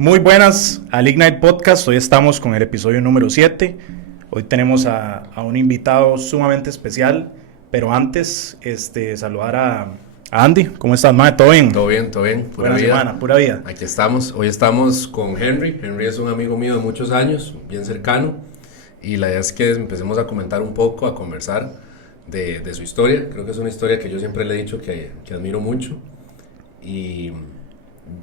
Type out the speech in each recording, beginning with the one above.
Muy buenas al Ignite Podcast. Hoy estamos con el episodio número 7. Hoy tenemos a un invitado sumamente especial. Pero antes, saludar a Andy. ¿Cómo estás, mae? ¿Todo bien? Todo bien, pura Buena vida. semana, pura vida. Aquí estamos. Hoy estamos con Henry. Henry es un amigo mío de muchos años, bien cercano. Y la idea es que empecemos a comentar un poco, a conversar de su historia. Creo que es una historia que yo siempre le he dicho que admiro mucho. Y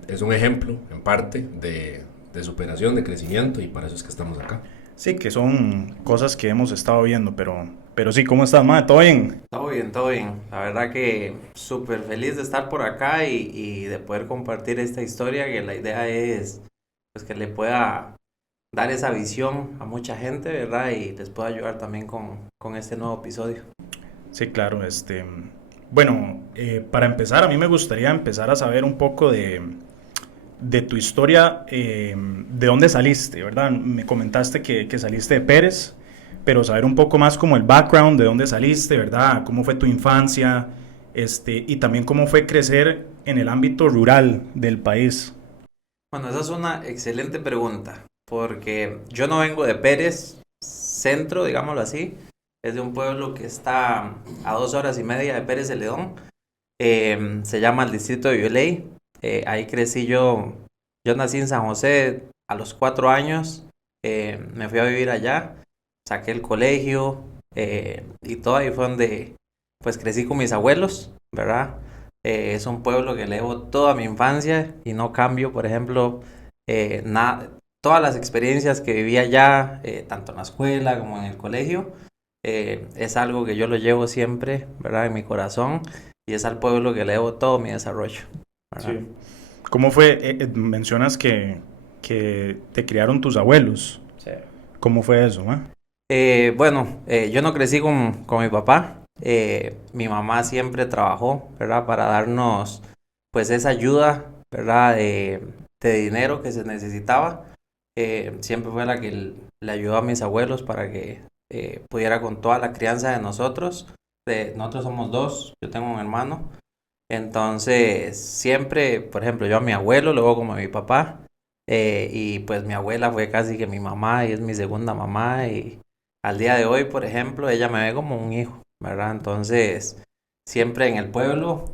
es un ejemplo, en parte, de superación, de crecimiento. Y para eso es que estamos acá. Sí, que son cosas que hemos estado viendo, pero sí, ¿cómo estás, mae? ¿Todo bien? Todo bien, todo bien. La verdad que súper feliz de estar por acá y de poder compartir esta historia, que la idea es pues que le pueda dar esa visión a mucha gente, ¿verdad? Y les pueda ayudar también con este nuevo episodio. Sí, claro. Bueno, para empezar, a mí me gustaría empezar a saber un poco de tu historia, de dónde saliste, ¿verdad? Me comentaste que saliste de Pérez, pero saber un poco más como el background, de dónde saliste, ¿verdad? ¿Cómo fue tu infancia? Y también cómo fue crecer en el ámbito rural del país. Bueno, esa es una excelente pregunta, porque yo no vengo de Pérez Centro, digámoslo así. Es de un pueblo que está a 2 horas y media de Pérez de León. Se llama el distrito de Violey. Ahí crecí yo. Yo nací en San José a los 4 años. Me fui a vivir allá. Saqué el colegio y todo. Ahí fue donde pues crecí con mis abuelos, ¿verdad? Es un pueblo que le debo toda mi infancia y no cambio, por ejemplo, todas las experiencias que viví allá, tanto en la escuela como en el colegio. Es algo que yo lo llevo siempre, ¿verdad? En mi corazón y es al pueblo que le debo todo mi desarrollo, ¿verdad? Sí. ¿Cómo fue? Mencionas que te criaron tus abuelos. Sí. ¿Cómo fue eso, ma? Bueno, yo no crecí con mi papá. Mi mamá siempre trabajó, ¿verdad? Para darnos, pues, esa ayuda, ¿verdad? De dinero que se necesitaba. Siempre fue la que le ayudó a mis abuelos para que pudiera con toda la crianza de nosotros. Nosotros somos dos, yo tengo un hermano. Entonces, siempre, por ejemplo, yo a mi abuelo, luego como a mi papá. Y pues mi abuela fue casi que mi mamá y es mi segunda mamá. Y al día de hoy, por ejemplo, ella me ve como un hijo, ¿verdad? Entonces, siempre en el pueblo,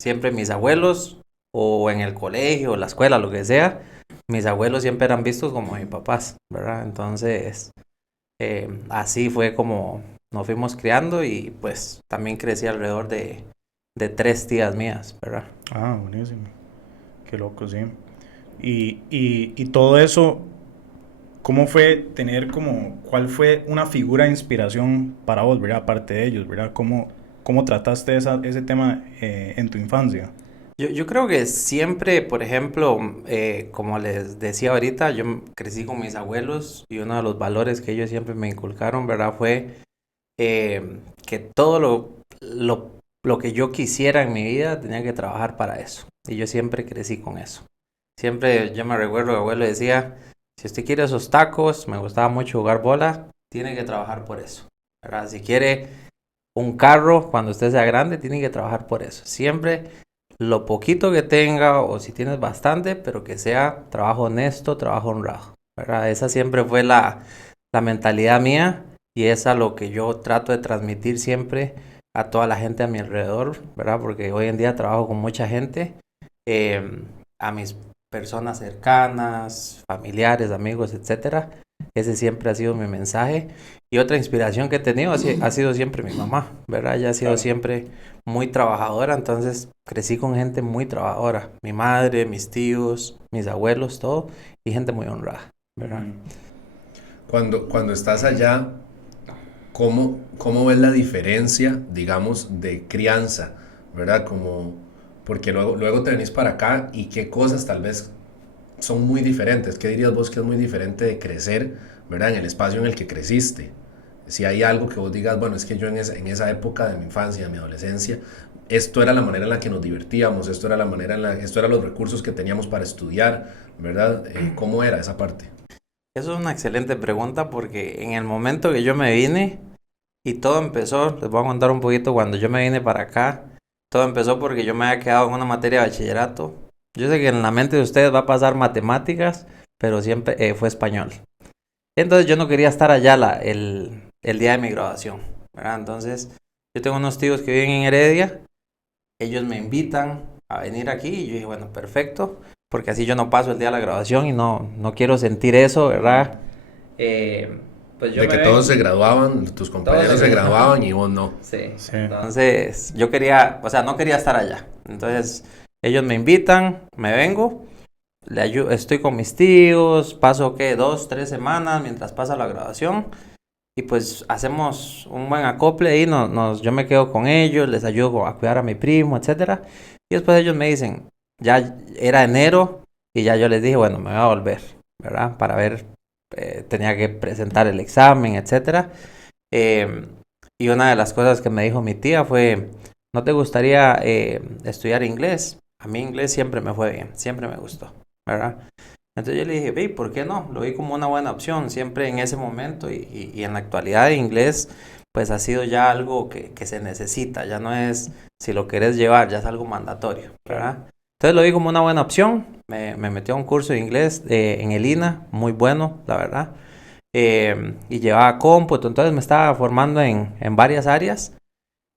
siempre mis abuelos, o en el colegio, o la escuela, lo que sea, mis abuelos siempre eran vistos como mis papás, ¿verdad? Entonces, así fue como nos fuimos criando y pues también crecí alrededor de 3 tías mías, ¿verdad? Ah, buenísimo. Qué loco, sí. Y todo eso, ¿cómo fue tener cuál fue una figura de inspiración para vos, ¿verdad? Aparte de ellos, ¿verdad? ¿Cómo trataste ese tema en tu infancia? Yo creo que siempre, por ejemplo, como les decía ahorita, yo crecí con mis abuelos y uno de los valores que ellos siempre me inculcaron, ¿verdad? Fue que todo lo que yo quisiera en mi vida tenía que trabajar para eso. Y yo siempre crecí con eso. Siempre yo me recuerdo que mi abuelo decía, si usted quiere esos tacos, me gustaba mucho jugar bola, tiene que trabajar por eso, ¿verdad? Si quiere un carro cuando usted sea grande, tiene que trabajar por eso. Siempre lo poquito que tenga o si tienes bastante, pero que sea trabajo honesto, trabajo honrado, ¿verdad? Esa siempre fue la mentalidad mía y es a lo que yo trato de transmitir siempre a toda la gente a mi alrededor, ¿verdad? Porque hoy en día trabajo con mucha gente, a mis personas cercanas, familiares, amigos, etcétera. Ese siempre ha sido mi mensaje. Y otra inspiración que he tenido ha sido siempre mi mamá, ¿verdad? Ella ha sido Claro. siempre muy trabajadora, entonces crecí con gente muy trabajadora. Mi madre, mis tíos, mis abuelos, todo, y gente muy honrada, ¿verdad? Ujú. Cuando estás allá, ¿cómo ves la diferencia, digamos, de crianza, ¿verdad? Porque luego te venís para acá y qué cosas tal vez son muy diferentes. ¿Qué dirías vos que es muy diferente de crecer, ¿verdad? En el espacio en el que creciste. Si hay algo que vos digas, bueno, es que yo en esa época de mi infancia, de mi adolescencia, esto era la manera en la que nos divertíamos, esto eran los recursos que teníamos para estudiar, ¿verdad? ¿Cómo era esa parte? Eso es una excelente pregunta porque en el momento que yo me vine y todo empezó, les voy a contar un poquito cuando yo me vine para acá, todo empezó porque yo me había quedado en una materia de bachillerato Yo sé que en la mente de ustedes va a pasar matemáticas, pero siempre fue español. Entonces yo no quería estar allá el día de mi graduación, ¿verdad? Entonces yo tengo unos tíos que viven en Heredia, ellos me invitan a venir aquí y yo dije, bueno, perfecto, porque así yo no paso el día de la graduación y no quiero sentir eso, ¿verdad? Pues yo De me que todos vengo. se graduaban, tus compañeros se graduaban y vos no. Sí, Sí. entonces yo quería, o sea, no quería estar allá. Entonces ellos me invitan, me vengo, estoy con mis tíos, paso que 2, 3 semanas mientras pasa la graduación y pues hacemos un buen acople y yo me quedo con ellos, les ayudo a cuidar a mi primo, etcétera. Y después ellos me dicen, ya era enero y ya yo les dije, bueno, me voy a volver, ¿verdad? Para ver, tenía que presentar el examen, etcétera. Eh, y una de las cosas que me dijo mi tía fue, ¿no te gustaría estudiar inglés? A mí inglés siempre me fue bien, siempre me gustó, ¿verdad? Entonces yo le dije, ve, ¿por qué no? Lo vi como una buena opción, siempre en ese momento y en la actualidad de inglés, pues ha sido ya algo que se necesita, ya no es si lo querés llevar, ya es algo mandatorio, ¿verdad? Entonces lo vi como una buena opción, me metí a un curso de inglés en el INA, muy bueno, la verdad, y llevaba cómputo, entonces me estaba formando en varias áreas.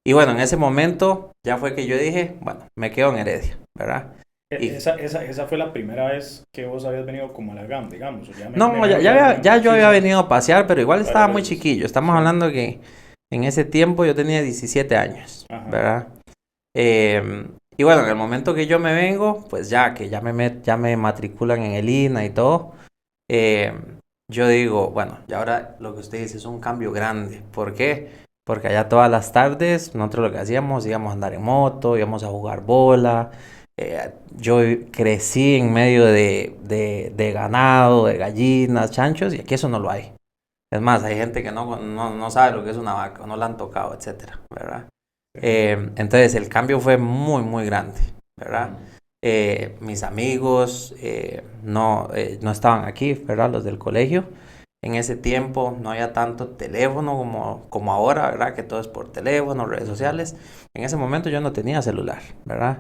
Y bueno, en ese momento ya fue que yo dije, bueno, me quedo en Heredia, ¿verdad? Y Esa fue la primera vez que vos habías venido como a la GAM, digamos. O ya me no, imagino que habías venido. ya yo Sí, había sí, venido a pasear, pero igual estaba muy varias veces. chiquillo. Estamos Sí. hablando que en ese tiempo yo tenía 17 años, Ajá. ¿verdad? Y bueno, en el momento que yo me vengo, pues ya que ya me matriculan en el INA y todo, eh, yo digo, bueno, y ahora lo que usted dice es un cambio grande. ¿Por qué? Porque allá todas las tardes nosotros lo que hacíamos, íbamos a andar en moto, íbamos a jugar bola. Yo crecí en medio de ganado, de gallinas, chanchos, y aquí eso no lo hay. Es más, hay gente que no sabe lo que es una vaca, o no la han tocado, etcétera, ¿verdad? Entonces el cambio fue muy, muy grande, ¿verdad? Mis amigos no estaban aquí, ¿verdad? Los del colegio. En ese tiempo no había tanto teléfono como ahora, ¿verdad? Que todo es por teléfono, redes sociales. En ese momento yo no tenía celular, ¿verdad?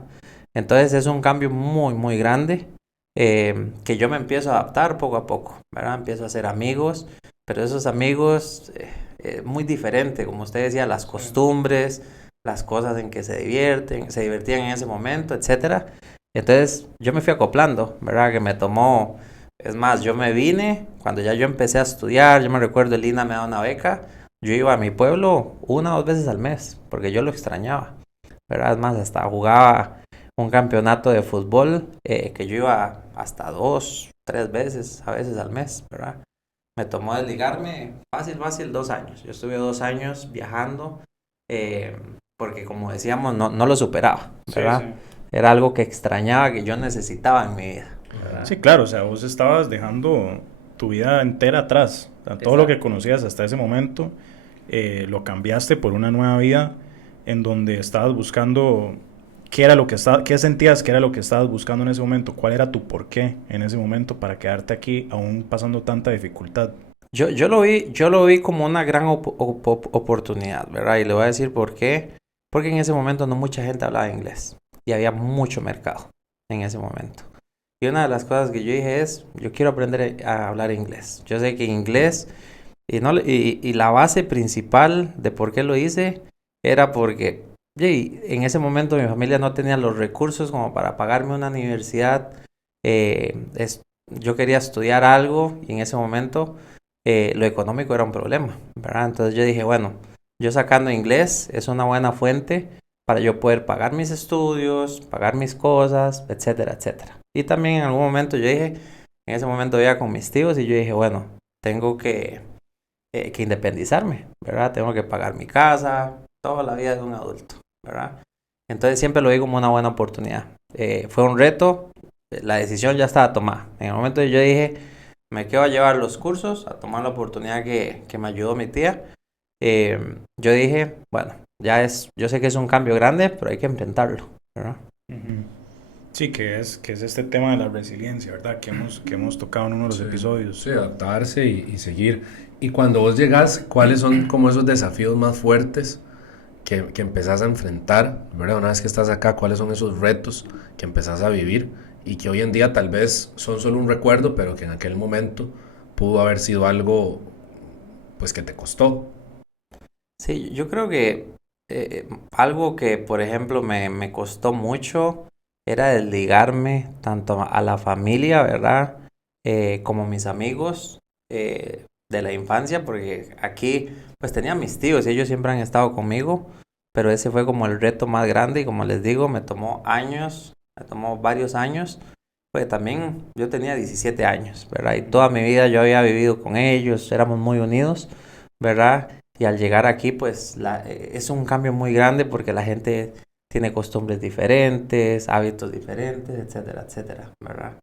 Entonces es un cambio muy, muy grande que yo me empiezo a adaptar poco a poco, ¿verdad? Empiezo a hacer amigos, pero esos amigos muy diferente, como usted decía, las costumbres, las cosas en que se divertían en ese momento, etcétera. Entonces yo me fui acoplando, ¿verdad? Que me tomó, es más, yo me vine, cuando ya yo empecé a estudiar, yo me recuerdo el INA me daba una beca, yo iba a mi pueblo 1 o 2 veces al mes, porque yo lo extrañaba, ¿verdad? Es más, hasta jugaba un campeonato de fútbol que yo iba hasta 2, 3 veces a veces al mes, ¿verdad? Me tomó desligarme fácil, fácil 2 años. Yo estuve 2 años viajando eh, porque como decíamos, no lo superaba, Sí, sí. ¿verdad? Era algo que extrañaba, que yo necesitaba en mi vida, ¿verdad? Sí, claro, o sea, vos estabas dejando tu vida entera atrás. O sea, todo lo que Exacto. conocías hasta ese momento lo cambiaste por una nueva vida en donde estabas buscando qué era lo que qué sentías que era lo que estabas buscando en ese momento, cuál era tu porqué en ese momento para quedarte aquí aún pasando tanta dificultad. Yo lo vi como una gran oportunidad, ¿verdad? Y le voy a decir por qué. Porque en ese momento no mucha gente hablaba inglés y había mucho mercado en ese momento. Y una de las cosas que yo dije es, yo quiero aprender a hablar inglés. Yo sé que inglés y la base principal de por qué lo hice era porque en ese momento mi familia no tenía los recursos como para pagarme una universidad. Yo quería estudiar algo y en ese momento lo económico era un problema, ¿verdad? Entonces yo dije, bueno, yo sacando inglés es una buena fuente para yo poder pagar mis estudios, pagar mis cosas, etcétera, etcétera. Y también en algún momento yo dije, en ese momento vivía con mis tíos y yo dije, bueno, tengo que independizarme, ¿verdad? Tengo que pagar mi casa, toda la vida de un adulto, ¿verdad? Entonces siempre lo vi como una buena oportunidad. Fue un reto, la decisión ya estaba tomada. En el momento que yo dije, me quedo a llevar los cursos, a tomar la oportunidad que me ayudó mi tía, yo dije, bueno, yo sé que es un cambio grande, pero hay que enfrentarlo, ¿verdad? Ujú. Sí, que es este tema de la resiliencia, ¿verdad? Que hemos tocado en uno de los Sí, episodios. sí, adaptarse y seguir. Y cuando vos llegas, ¿cuáles son como esos desafíos más fuertes que empezás a enfrentar, ¿verdad? Una vez que estás acá, ¿cuáles son esos retos que empezás a vivir? y que hoy en día tal vez son solo un recuerdo, pero que en aquel momento pudo haber sido algo pues que te costó. Sí, yo creo que algo que, por ejemplo, me costó mucho era desligarme tanto a la familia, ¿verdad? Como mis amigos de la infancia, porque aquí pues tenía mis tíos y ellos siempre han estado conmigo, pero ese fue como el reto más grande y como les digo, me tomó años, me tomó varios años, pues también yo tenía 17 años, ¿verdad? Y toda mi vida yo había vivido con ellos, éramos muy unidos, ¿verdad? Y al llegar aquí, pues es un cambio muy grande porque la gente tiene costumbres diferentes, hábitos diferentes, etcétera, etcétera, ¿verdad?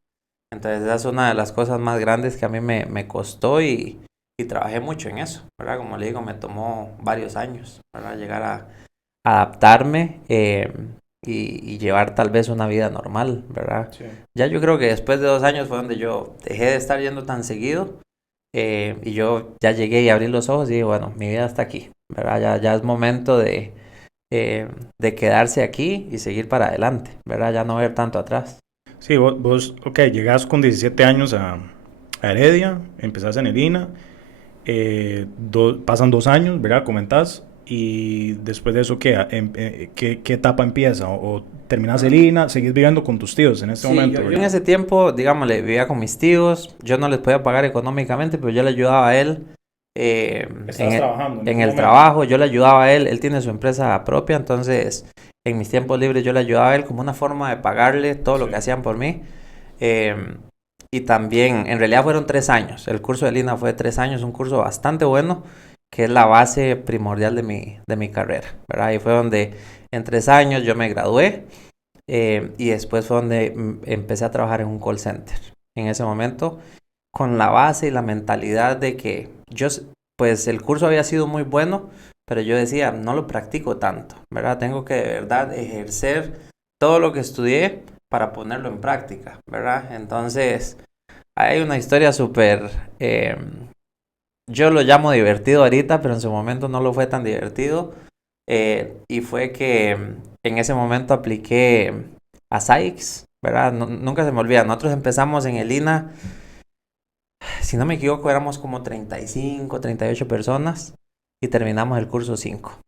Entonces esa es una de las cosas más grandes que a mí me costó y trabajé mucho en eso, ¿verdad? Como le digo, me tomó varios años, ¿verdad? Llegar a adaptarme y llevar tal vez una vida normal, ¿verdad? Sí. Ya yo creo que después de 2 años fue donde yo dejé de estar yendo tan seguido y yo ya llegué y abrí los ojos y dije, bueno, mi vida está aquí, ¿verdad? Ya es momento de quedarse aquí y seguir para adelante, ¿verdad? Ya no ver tanto atrás. Sí, ok, llegas con 17 años a Heredia, empezás en el INA, pasan 2 años, ¿verdad? Comentás, y después de eso, ¿qué etapa empieza? ¿O terminas el INA, seguís viviendo con tus tíos en este Sí, momento, yo en ¿verdad? ese tiempo, digamos, le vivía con mis tíos, yo no les podía pagar económicamente, pero yo le ayudaba a él Estás trabajando en en ese el momento. trabajo, yo le ayudaba a él tiene su empresa propia, entonces en mis tiempos libres yo le ayudaba a él como una forma de pagarle todo lo Sí. que hacían por mí. Eh, y también, en realidad fueron 3 años, el curso de Lina fue 3 años, un curso bastante bueno, que es la base primordial de mi carrera, ¿verdad? Y fue donde en 3 años yo me gradué. Y después fue donde empecé a trabajar en un call center. En ese momento, con la base y la mentalidad de que pues el curso había sido muy bueno, pero yo decía, no lo practico tanto, ¿verdad? Tengo que de verdad ejercer todo lo que estudié para ponerlo en práctica, ¿verdad? Entonces, hay una historia súper, yo lo llamo divertido ahorita, pero en su momento no lo fue tan divertido. Y fue que en ese momento apliqué a Sykes, ¿verdad? Nunca se me olvida. Nosotros empezamos en el INA, si no me equivoco, éramos como 35, 38 personas y terminamos el curso 5.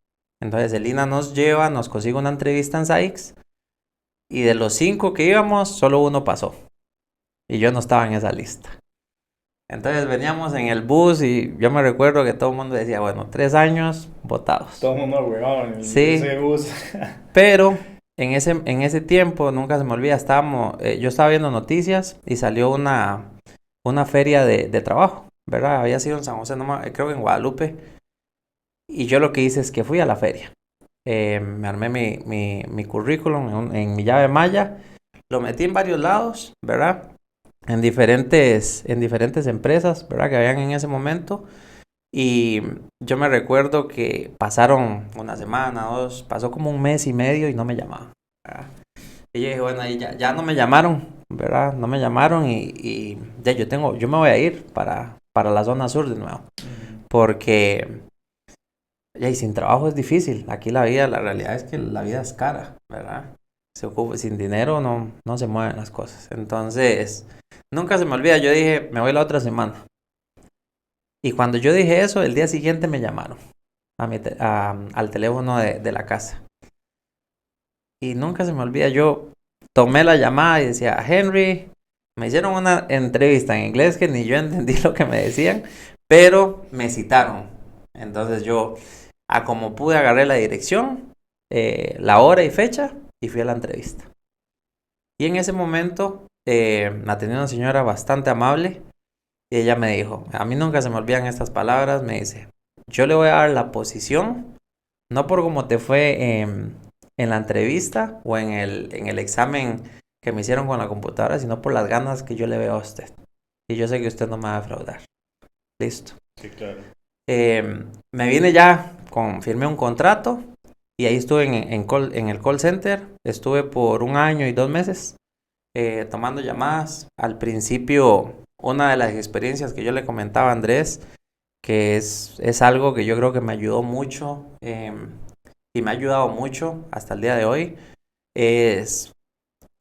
Entonces el INA nos lleva, nos consigue una entrevista en Sykes y de los 5 que íbamos, solo uno pasó. Y yo no estaba en esa lista. Entonces veníamos en el bus y yo me recuerdo que todo el mundo decía, bueno, 3 años votados. Todo el mundo huevado en Sí, ese bus. pero en ese tiempo, nunca se me olvida, yo estaba viendo noticias y salió una feria de trabajo, ¿verdad? Había sido en San José, creo que en Guadalupe. Y yo lo que hice es que fui a la feria. Me armé mi currículum en mi llave maya, lo metí en varios lados, ¿verdad? En diferentes empresas, ¿verdad? Que habían en ese momento. Y yo me recuerdo que pasaron una semana, dos, pasó como un mes y medio y no me llamaban, ¿verdad? Y yo dije, bueno, ahí ya no me llamaron, ¿verdad? No me llamaron y ya yo me voy a ir para la zona sur de nuevo. Porque ya y sin trabajo es difícil. Aquí la realidad es que la vida es cara, ¿verdad? Sin dinero no se mueven las cosas. Entonces, nunca se me olvida, yo dije, me voy la otra semana. Y cuando yo dije eso, el día siguiente me llamaron al teléfono de la casa. Y nunca se me olvida, yo tomé la llamada y decía, Henry, me hicieron una entrevista en inglés que ni yo entendí lo que me decían, pero me citaron. Entonces yo, a como pude, agarré la dirección, la hora y fecha y fui a la entrevista. Y en ese momento me atendió una señora bastante amable. Y ella me dijo, a mí nunca se me olvidan estas palabras, me dice, yo le voy a dar la posición, no por cómo te fue en la entrevista o en el examen que me hicieron con la computadora, sino por las ganas que yo le veo a usted. Y yo sé que usted no me va a defraudar. Listo. Sí, claro. Me vine firmé un contrato y ahí estuve en el call center, estuve por 1 año y 2 meses tomando llamadas. Al principio, una de las experiencias que yo le comentaba a Andrés, que es algo que yo creo que me ayudó mucho y me ha ayudado mucho hasta el día de hoy, es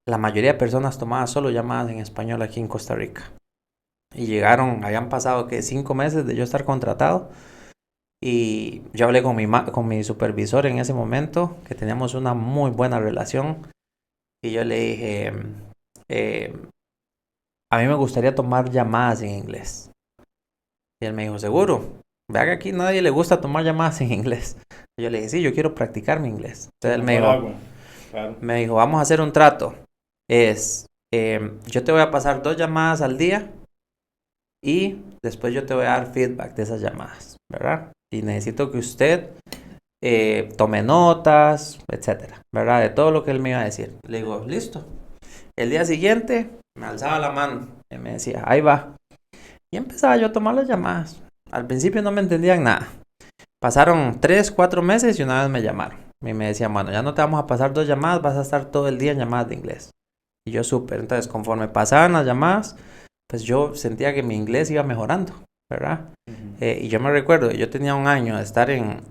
la mayoría de personas tomaban solo llamadas en español aquí en Costa Rica. Y llegaron, habían pasado que 5 meses de yo estar contratado. Y yo hablé con mi supervisor en ese momento, que teníamos una muy buena relación. Y yo le dije, eh, a mí me gustaría tomar llamadas en inglés. Y él me dijo, ¿seguro? Vea que aquí nadie le gusta tomar llamadas en inglés. Y yo le dije, sí, yo quiero practicar mi inglés. Entonces él Claro. me dijo, vamos a hacer un trato. Yo te voy a pasar 2 llamadas al día y después yo te voy a dar feedback de esas llamadas, ¿verdad? Y necesito que usted tome notas, etcétera, ¿verdad? De todo lo que él me iba a decir. Le digo, listo. El día siguiente me alzaba la mano y me decía, ahí va. Y empezaba yo a tomar las llamadas. Al principio no me entendían nada. Pasaron 3, 4 meses y una vez me llamaron. Y me decían, bueno, ya no te vamos a pasar 2 llamadas, vas a estar todo el día en llamadas de inglés. Y yo súper. Entonces, conforme pasaban las llamadas, pues yo sentía que mi inglés iba mejorando, ¿verdad? Y yo me recuerdo, yo tenía un año de estar en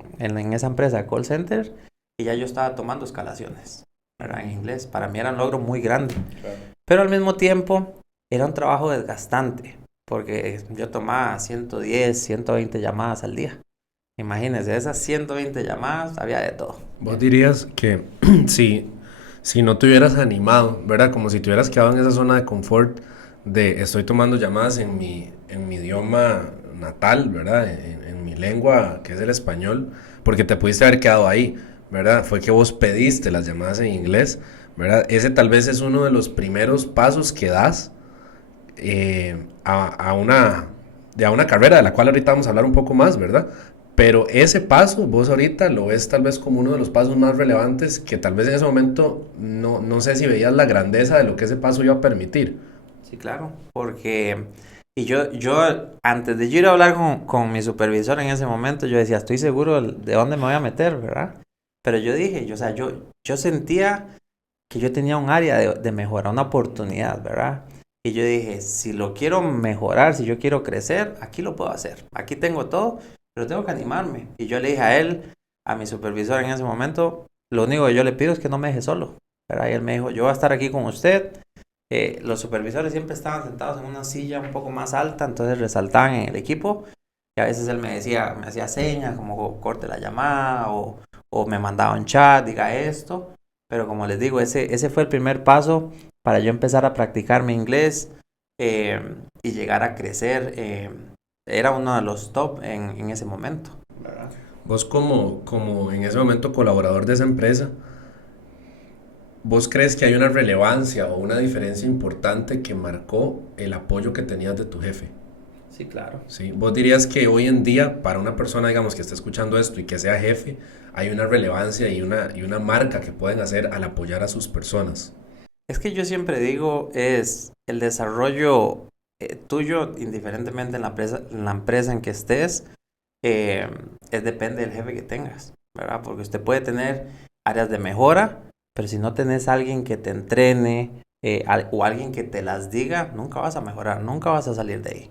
esa empresa de call center y ya yo estaba tomando escalaciones, ¿verdad? En inglés. Para mí era un logro muy grande. Claro. Pero al mismo tiempo era un trabajo desgastante porque yo tomaba 110, 120 llamadas al día. Imagínense, de esas 120 llamadas había de todo. Vos dirías que si no te hubieras animado, ¿verdad? Como si te hubieras quedado en esa zona de confort de estoy tomando llamadas en mi idioma natal, ¿verdad? En mi lengua, que es el español, porque te pudiste haber quedado ahí, ¿verdad? Fue que vos pediste las llamadas en inglés, ¿verdad? Ese tal vez es uno de los primeros pasos que das a una carrera de la cual ahorita vamos a hablar un poco más, ¿verdad? Pero ese paso, vos ahorita lo ves tal vez como uno de los pasos más relevantes que tal vez en ese momento no sé si veías la grandeza de lo que ese paso iba a permitir. Sí, claro, porque y yo antes de yo ir a hablar con mi supervisor en ese momento, yo decía, estoy seguro de dónde me voy a meter, ¿verdad? Pero yo dije, o sea, yo sentía que yo tenía un área de mejora, una oportunidad, ¿verdad? Y yo dije, si lo quiero mejorar, si yo quiero crecer, aquí lo puedo hacer. Aquí tengo todo, pero tengo que animarme. Y yo le dije a él, a mi supervisor en ese momento, lo único que yo le pido es que no me deje solo, ¿verdad? Y él me dijo, yo voy a estar aquí con usted. Los supervisores siempre estaban sentados en una silla un poco más alta, entonces resaltaban en el equipo. Y a veces él me decía, me hacía señas como corte la llamada o me mandaba un chat, diga esto. Pero como les digo, ese fue el primer paso para yo empezar a practicar mi inglés y llegar a crecer. Era uno de los top en ese momento, ¿verdad? Vos como en ese momento colaborador de esa empresa, ¿vos crees que hay una relevancia o una diferencia importante que marcó el apoyo que tenías de tu jefe? Sí, claro. ¿Sí? ¿Vos dirías que hoy en día para una persona, digamos, que está escuchando esto y que sea jefe, hay una relevancia y una marca que pueden hacer al apoyar a sus personas? Es que yo siempre digo, es el desarrollo tuyo, indiferentemente en la empresa en que estés, depende del jefe que tengas, ¿verdad? Porque usted puede tener áreas de mejora, pero si no tenés alguien que te entrene o alguien que te las diga, nunca vas a mejorar, nunca vas a salir de ahí.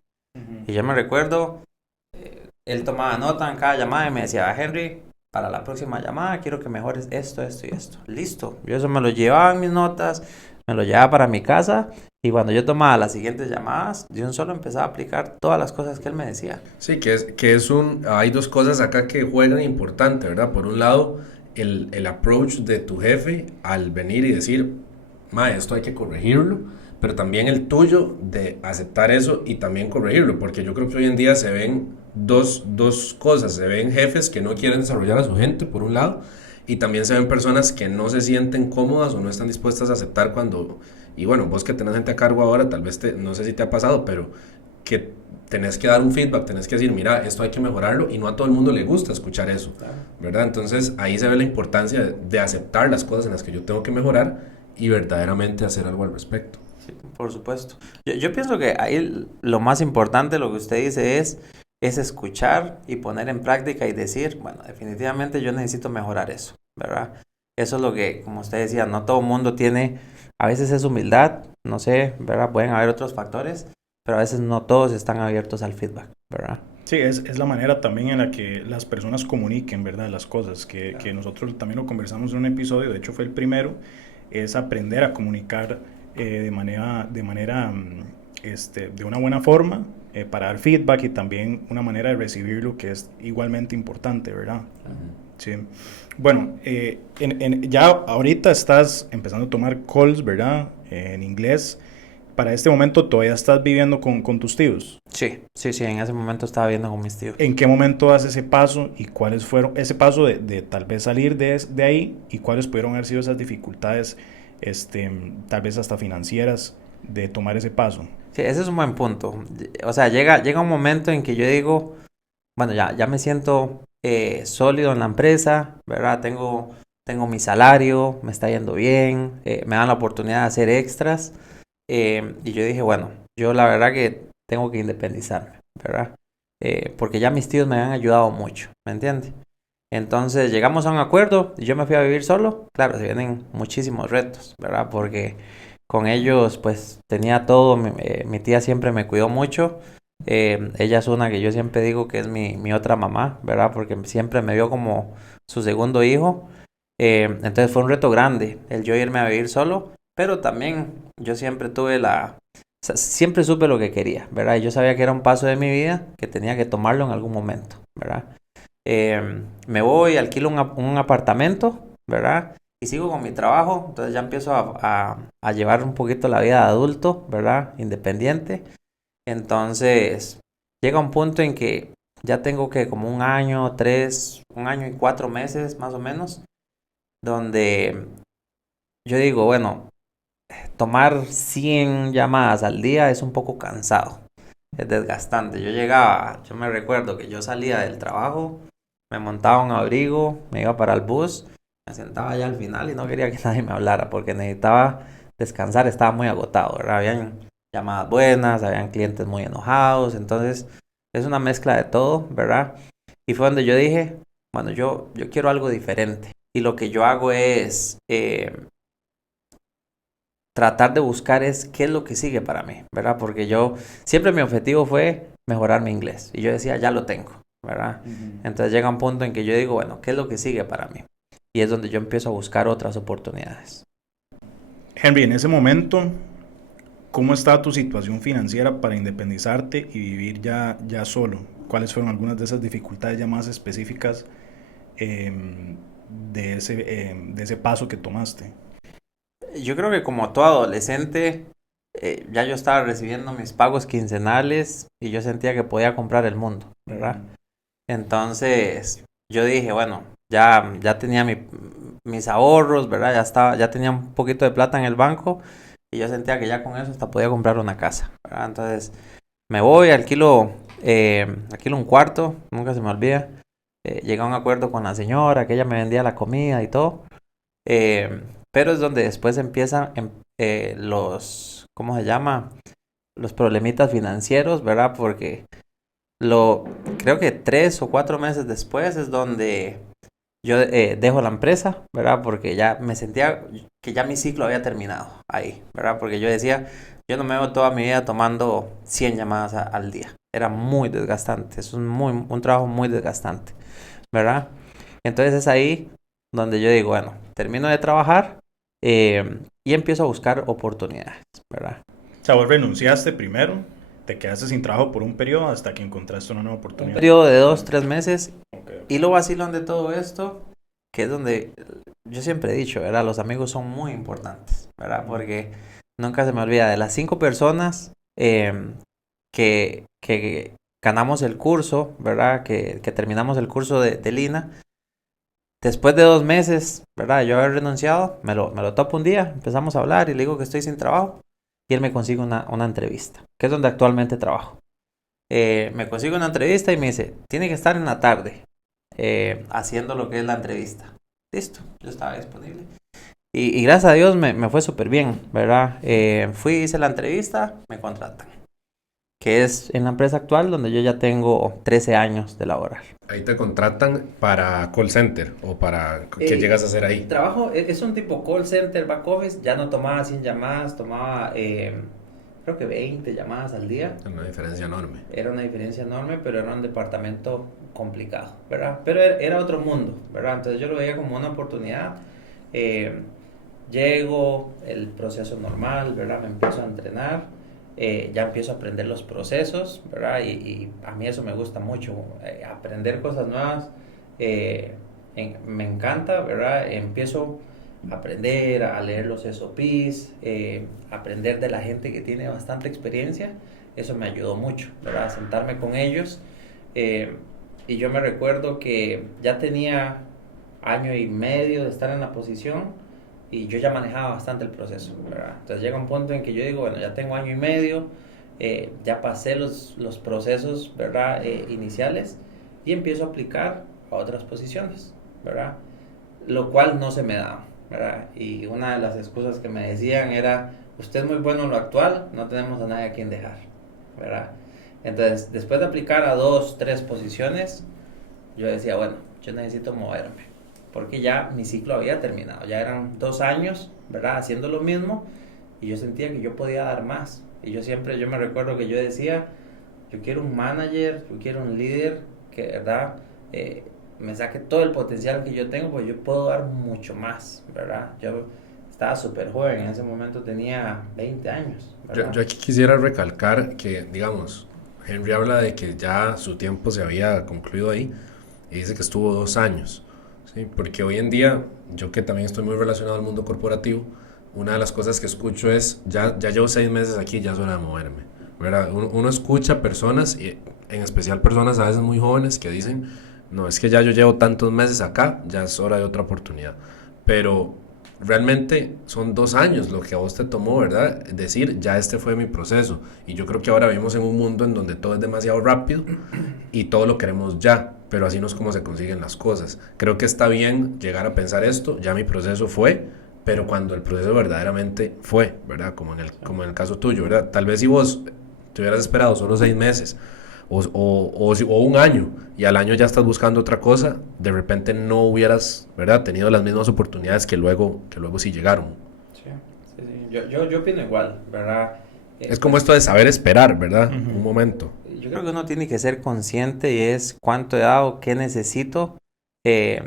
Y yo me recuerdo, él tomaba nota en cada llamada y me decía, Henry, para la próxima llamada quiero que mejores esto, esto y esto. Listo. Yo eso me lo llevaba en mis notas, me lo llevaba para mi casa y cuando yo tomaba las siguientes llamadas, de un solo empezaba a aplicar todas las cosas que él me decía. Sí, hay dos cosas acá que juegan importante, ¿verdad? Por un lado, el approach de tu jefe al venir y decir, ma, esto hay que corregirlo, pero también el tuyo de aceptar eso y también corregirlo, porque yo creo que hoy en día se ven dos cosas, se ven jefes que no quieren desarrollar a su gente, por un lado, y también se ven personas que no se sienten cómodas o no están dispuestas a aceptar cuando, y bueno, vos que tenés gente a cargo ahora, tal vez no sé si te ha pasado, pero que tenés que dar un feedback, tenés que decir, mira, esto hay que mejorarlo y no a todo el mundo le gusta escuchar eso, ¿verdad? Entonces ahí se ve la importancia de aceptar las cosas en las que yo tengo que mejorar y verdaderamente hacer algo al respecto. Sí, por supuesto. Yo pienso que ahí lo más importante, lo que usted dice es escuchar y poner en práctica y decir, bueno, definitivamente yo necesito mejorar eso, ¿verdad? Eso es lo que, como usted decía, no todo el mundo tiene, a veces es humildad, no sé, ¿verdad? Pueden haber otros factores, pero a veces no todos están abiertos al feedback, ¿verdad? Sí, es la manera también en la que las personas comuniquen, ¿verdad? Las cosas, que nosotros también lo conversamos en un episodio, de hecho fue el primero, es aprender a comunicar de una buena forma para dar feedback y también una manera de recibirlo que es igualmente importante, ¿verdad? Sí. Bueno, ya ahorita estás empezando a tomar calls, ¿verdad? En inglés. Para este momento todavía estás viviendo con tus tíos. Sí, en ese momento estaba viviendo con mis tíos. ¿En qué momento das ese paso y cuáles fueron ese paso de tal vez salir de ahí y cuáles pudieron haber sido esas dificultades, tal vez hasta financieras, de tomar ese paso? Sí, ese es un buen punto. O sea, llega un momento en que yo digo, bueno, ya me siento sólido en la empresa, ¿verdad? Tengo mi salario, me está yendo bien, me dan la oportunidad de hacer extras. Y yo dije, bueno, yo la verdad que tengo que independizarme, ¿verdad? Porque ya mis tíos me han ayudado mucho, ¿me entiendes? Entonces llegamos a un acuerdo y yo me fui a vivir solo. Claro, se vienen muchísimos retos, ¿verdad? Porque con ellos pues tenía todo, mi tía siempre me cuidó mucho. Ella es una que yo siempre digo que es mi otra mamá, ¿verdad? Porque siempre me vio como su segundo hijo. Entonces fue un reto grande el yo irme a vivir solo, pero también yo siempre o sea, siempre supe lo que quería, ¿verdad? Y yo sabía que era un paso de mi vida que tenía que tomarlo en algún momento, ¿verdad? Me voy, alquilo un apartamento, ¿verdad? Y sigo con mi trabajo, entonces ya empiezo a llevar un poquito la vida de adulto, ¿verdad? Independiente. Entonces llega un punto en que ya tengo que como un año y 4 meses más o menos, donde yo digo, bueno, tomar 100 llamadas al día es un poco cansado, es desgastante. Yo me recuerdo que yo salía del trabajo, me montaba un abrigo, me iba para el bus, me sentaba allá al final y no quería que nadie me hablara porque necesitaba descansar, estaba muy agotado, ¿verdad? Habían llamadas buenas, habían clientes muy enojados, entonces es una mezcla de todo, ¿verdad? Y fue donde yo dije, bueno, yo quiero algo diferente. Y lo que yo hago es tratar de buscar qué es lo que sigue para mí, ¿verdad? Porque siempre mi objetivo fue mejorar mi inglés. Y yo decía, ya lo tengo, ¿verdad? Entonces llega un punto en que yo digo, bueno, ¿qué es lo que sigue para mí? Y es donde yo empiezo a buscar otras oportunidades. Henry, en ese momento, ¿cómo estaba tu situación financiera para independizarte y vivir ya solo? ¿Cuáles fueron algunas de esas dificultades ya más específicas de ese paso que tomaste? Yo creo que como todo adolescente, ya yo estaba recibiendo mis pagos quincenales y yo sentía que podía comprar el mundo, ¿verdad? Entonces yo dije, bueno, ya tenía mis ahorros, ¿verdad? Ya tenía un poquito de plata en el banco y yo sentía que ya con eso hasta podía comprar una casa, ¿verdad? Entonces me voy, alquilo un cuarto, nunca se me olvida. Llegué a un acuerdo con la señora, que ella me vendía la comida y todo. Eh, pero es donde después empiezan ¿cómo se llama? Los problemitas financieros, ¿verdad? Porque creo que 3 o 4 meses después es donde yo dejo la empresa, ¿verdad? Porque ya me sentía que ya mi ciclo había terminado ahí, ¿verdad? Porque yo decía, yo no me veo toda mi vida tomando 100 llamadas al día. Era muy desgastante, es un trabajo muy desgastante, ¿verdad? Entonces es ahí donde yo digo, bueno, termino de trabajar y empiezo a buscar oportunidades, ¿verdad? O sea, vos renunciaste primero, te quedaste sin trabajo por un periodo hasta que encontraste una nueva Un oportunidad. periodo de 2, 3 meses. Okay. Y lo vacilón de todo esto, que es donde yo siempre he dicho, ¿verdad? Los amigos son muy importantes, ¿verdad? Porque nunca se me olvida de las 5 personas que ganamos el curso, ¿verdad? Que terminamos el curso de Lina. Después de 2 meses, ¿verdad? Yo haber renunciado, me lo topo un día, empezamos a hablar y le digo que estoy sin trabajo. Y él me consigue una entrevista, que es donde actualmente trabajo. Me consigue una entrevista y me dice, tiene que estar en la tarde haciendo lo que es la entrevista. Listo, yo estaba disponible. Y gracias a Dios me fue súper bien, ¿verdad? Hice la entrevista, me contratan. Que es en la empresa actual donde yo ya tengo 13 años de laborar. Ahí te contratan para call center o para qué llegas a hacer ahí. Trabajo, es un tipo call center, back office, ya no tomaba 100 llamadas, tomaba creo que 20 llamadas al día. Una diferencia enorme. Era una diferencia enorme, pero era un departamento complicado, ¿verdad? Pero era otro mundo, ¿verdad? Entonces yo lo veía como una oportunidad. llego, el proceso normal, ¿verdad? Me empiezo a entrenar, ya empiezo a aprender los procesos, ¿verdad? Y a mí eso me gusta mucho, aprender cosas nuevas, me encanta, ¿verdad? Empiezo a aprender, a leer los SOPs, aprender de la gente que tiene bastante experiencia, eso me ayudó mucho, ¿verdad? A sentarme con ellos, y yo me recuerdo que ya tenía año y medio de estar en la posición y yo ya manejaba bastante el proceso, ¿verdad? Entonces llega un punto en que yo digo, bueno, ya tengo año y medio, ya pasé los procesos, ¿verdad? Iniciales y empiezo a aplicar a otras posiciones, ¿verdad? Lo cual no se me daba, ¿verdad? Y una de las excusas que me decían era, usted es muy bueno en lo actual, no tenemos a nadie a quien dejar, ¿verdad? Entonces, después de aplicar a 2, 3 posiciones, yo decía, bueno, yo necesito moverme, porque ya mi ciclo había terminado, ya eran 2 años, ¿verdad? Haciendo lo mismo, y yo sentía que yo podía dar más. Y yo me recuerdo que yo decía, yo quiero un manager, yo quiero un líder que, ¿verdad? Me saque todo el potencial que yo tengo, pues yo puedo dar mucho más, ¿verdad? Yo estaba súper joven, en ese momento tenía 20 años, ¿verdad? Yo aquí quisiera recalcar que, digamos, Henry habla de que ya su tiempo se había concluido ahí y dice que estuvo 2 años, ¿sí? Porque hoy en día, yo que también estoy muy relacionado al mundo corporativo, una de las cosas que escucho es, ya llevo 6 meses aquí, ya es hora de moverme, ¿verdad? Uno escucha personas, y en especial personas a veces muy jóvenes, que dicen, no, es que ya yo llevo tantos meses acá, ya es hora de otra oportunidad. Pero realmente son 2 años lo que a vos te tomó, ¿verdad? Decir, ya este fue mi proceso. Y yo creo que ahora vivimos en un mundo en donde todo es demasiado rápido y todo lo queremos ya, pero así no es como se consiguen las cosas. Creo que está bien llegar a pensar esto, ya mi proceso fue, pero cuando el proceso verdaderamente fue, ¿verdad? Como en el caso tuyo, ¿verdad? Tal vez si vos te hubieras esperado solo 6 meses o un año y al año ya estás buscando otra cosa, de repente no hubieras, ¿verdad? Tenido las mismas oportunidades que luego sí llegaron. Sí, sí, sí. Yo opino igual, ¿verdad? Es como esto de saber esperar, ¿verdad? Ujú. Un momento. Yo creo que uno tiene que ser consciente y es cuánto he dado, qué necesito. eh,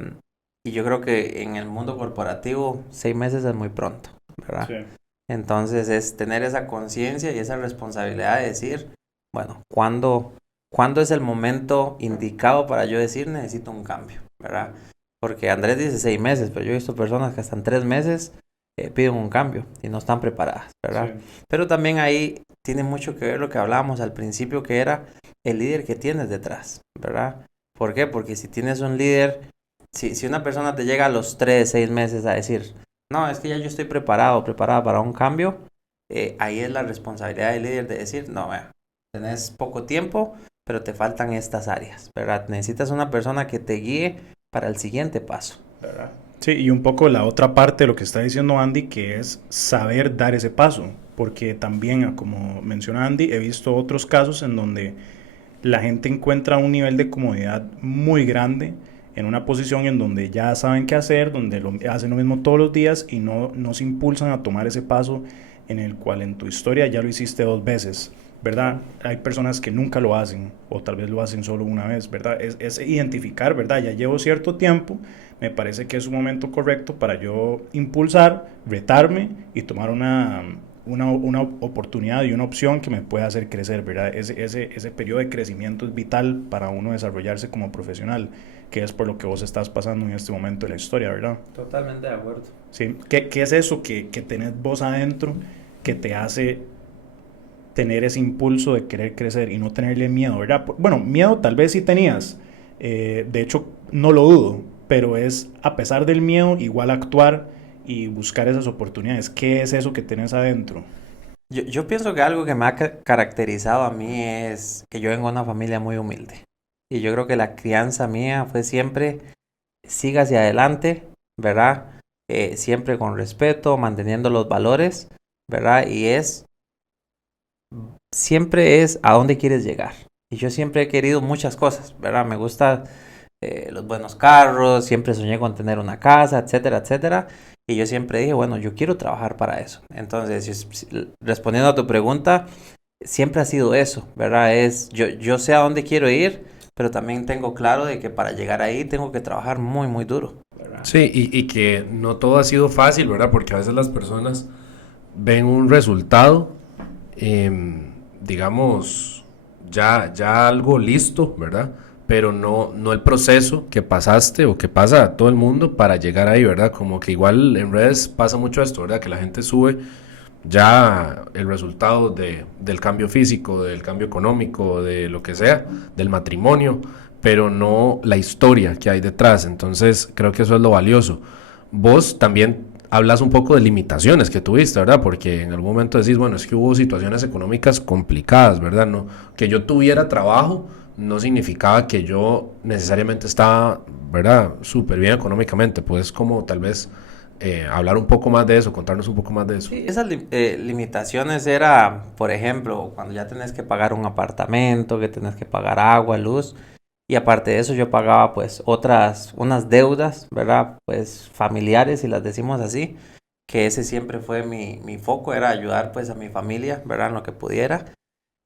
y yo creo que en el mundo corporativo 6 meses es muy pronto, ¿verdad? Sí. Entonces es tener esa conciencia y esa responsabilidad de decir, bueno, ¿cuándo es el momento indicado para yo decir necesito un cambio, ¿verdad? Porque Andrés dice 6 meses, pero yo he visto personas que hasta en 3 meses piden un cambio y no están preparadas, ¿verdad? Sí. Pero también ahí tiene mucho que ver lo que hablábamos al principio, que era el líder que tienes detrás, ¿verdad? ¿Por qué? Porque si tienes un líder, si una persona te llega a los 3, 6 meses a decir, no, es que ya yo estoy preparada para un cambio, ahí es la responsabilidad del líder de decir, no, vea, tenés poco tiempo, pero te faltan estas áreas, ¿verdad? Necesitas una persona que te guíe para el siguiente paso, ¿verdad? Sí, y un poco la otra parte de lo que está diciendo Andy, que es saber dar ese paso, porque también, como menciona Andy, he visto otros casos en donde la gente encuentra un nivel de comodidad muy grande en una posición en donde ya saben qué hacer, donde hacen lo mismo todos los días y no se impulsan a tomar ese paso en el cual en tu historia ya lo hiciste 2 veces, ¿verdad? Hay personas que nunca lo hacen o tal vez lo hacen solo una vez, ¿verdad? Es identificar, ¿verdad? Ya llevo cierto tiempo, me parece que es un momento correcto para yo impulsar, retarme y tomar una oportunidad y una opción que me pueda hacer crecer, ¿verdad? Ese periodo de crecimiento es vital para uno desarrollarse como profesional, que es por lo que vos estás pasando en este momento de la historia, ¿verdad? Totalmente de acuerdo. ¿Sí? ¿Qué es eso que tenés vos adentro que te hace tener ese impulso de querer crecer y no tenerle miedo, ¿verdad? Bueno, miedo tal vez sí tenías, de hecho no lo dudo, pero es a pesar del miedo igual actuar y buscar esas oportunidades. ¿Qué es eso que tenés adentro? Yo pienso que algo que me ha caracterizado a mí es que yo vengo de una familia muy humilde. Y yo creo que la crianza mía fue siempre, siga hacia adelante, ¿verdad? Siempre con respeto, manteniendo los valores, ¿verdad? Siempre es a dónde quieres llegar. Y yo siempre he querido muchas cosas, ¿verdad? Me gusta los buenos carros, siempre soñé con tener una casa, etcétera, etcétera. Y yo siempre dije, bueno, yo quiero trabajar para eso. Entonces, respondiendo a tu pregunta, siempre ha sido eso, ¿verdad? Yo sé a dónde quiero ir, pero también tengo claro de que para llegar ahí tengo que trabajar muy, muy duro, ¿verdad? ¿verdad? Sí, y que no todo ha sido fácil, ¿verdad? Porque a veces las personas ven un resultado, digamos, ya algo listo, ¿verdad? Pero no el proceso que pasaste o que pasa a todo el mundo para llegar ahí, ¿verdad? Como que igual en redes pasa mucho esto, ¿verdad? Que la gente sube ya el resultado del cambio físico, del cambio económico, de lo que sea, del matrimonio, pero no la historia que hay detrás. Entonces creo que eso es lo valioso. Vos también hablas un poco de limitaciones que tuviste, ¿verdad? Porque en algún momento decís, bueno, es que hubo situaciones económicas complicadas, ¿verdad? No, que yo tuviera trabajo no significaba que yo necesariamente estaba, ¿verdad? Súper bien económicamente. Puedes como tal vez hablar un poco más de eso, contarnos un poco más de eso. Sí, esas limitaciones era, por ejemplo, cuando ya tenés que pagar un apartamento, que tenés que pagar agua, luz, y aparte de eso yo pagaba pues unas deudas, ¿verdad? Pues familiares, si las decimos así, que ese siempre fue mi foco, era ayudar pues a mi familia, ¿verdad? En lo que pudiera.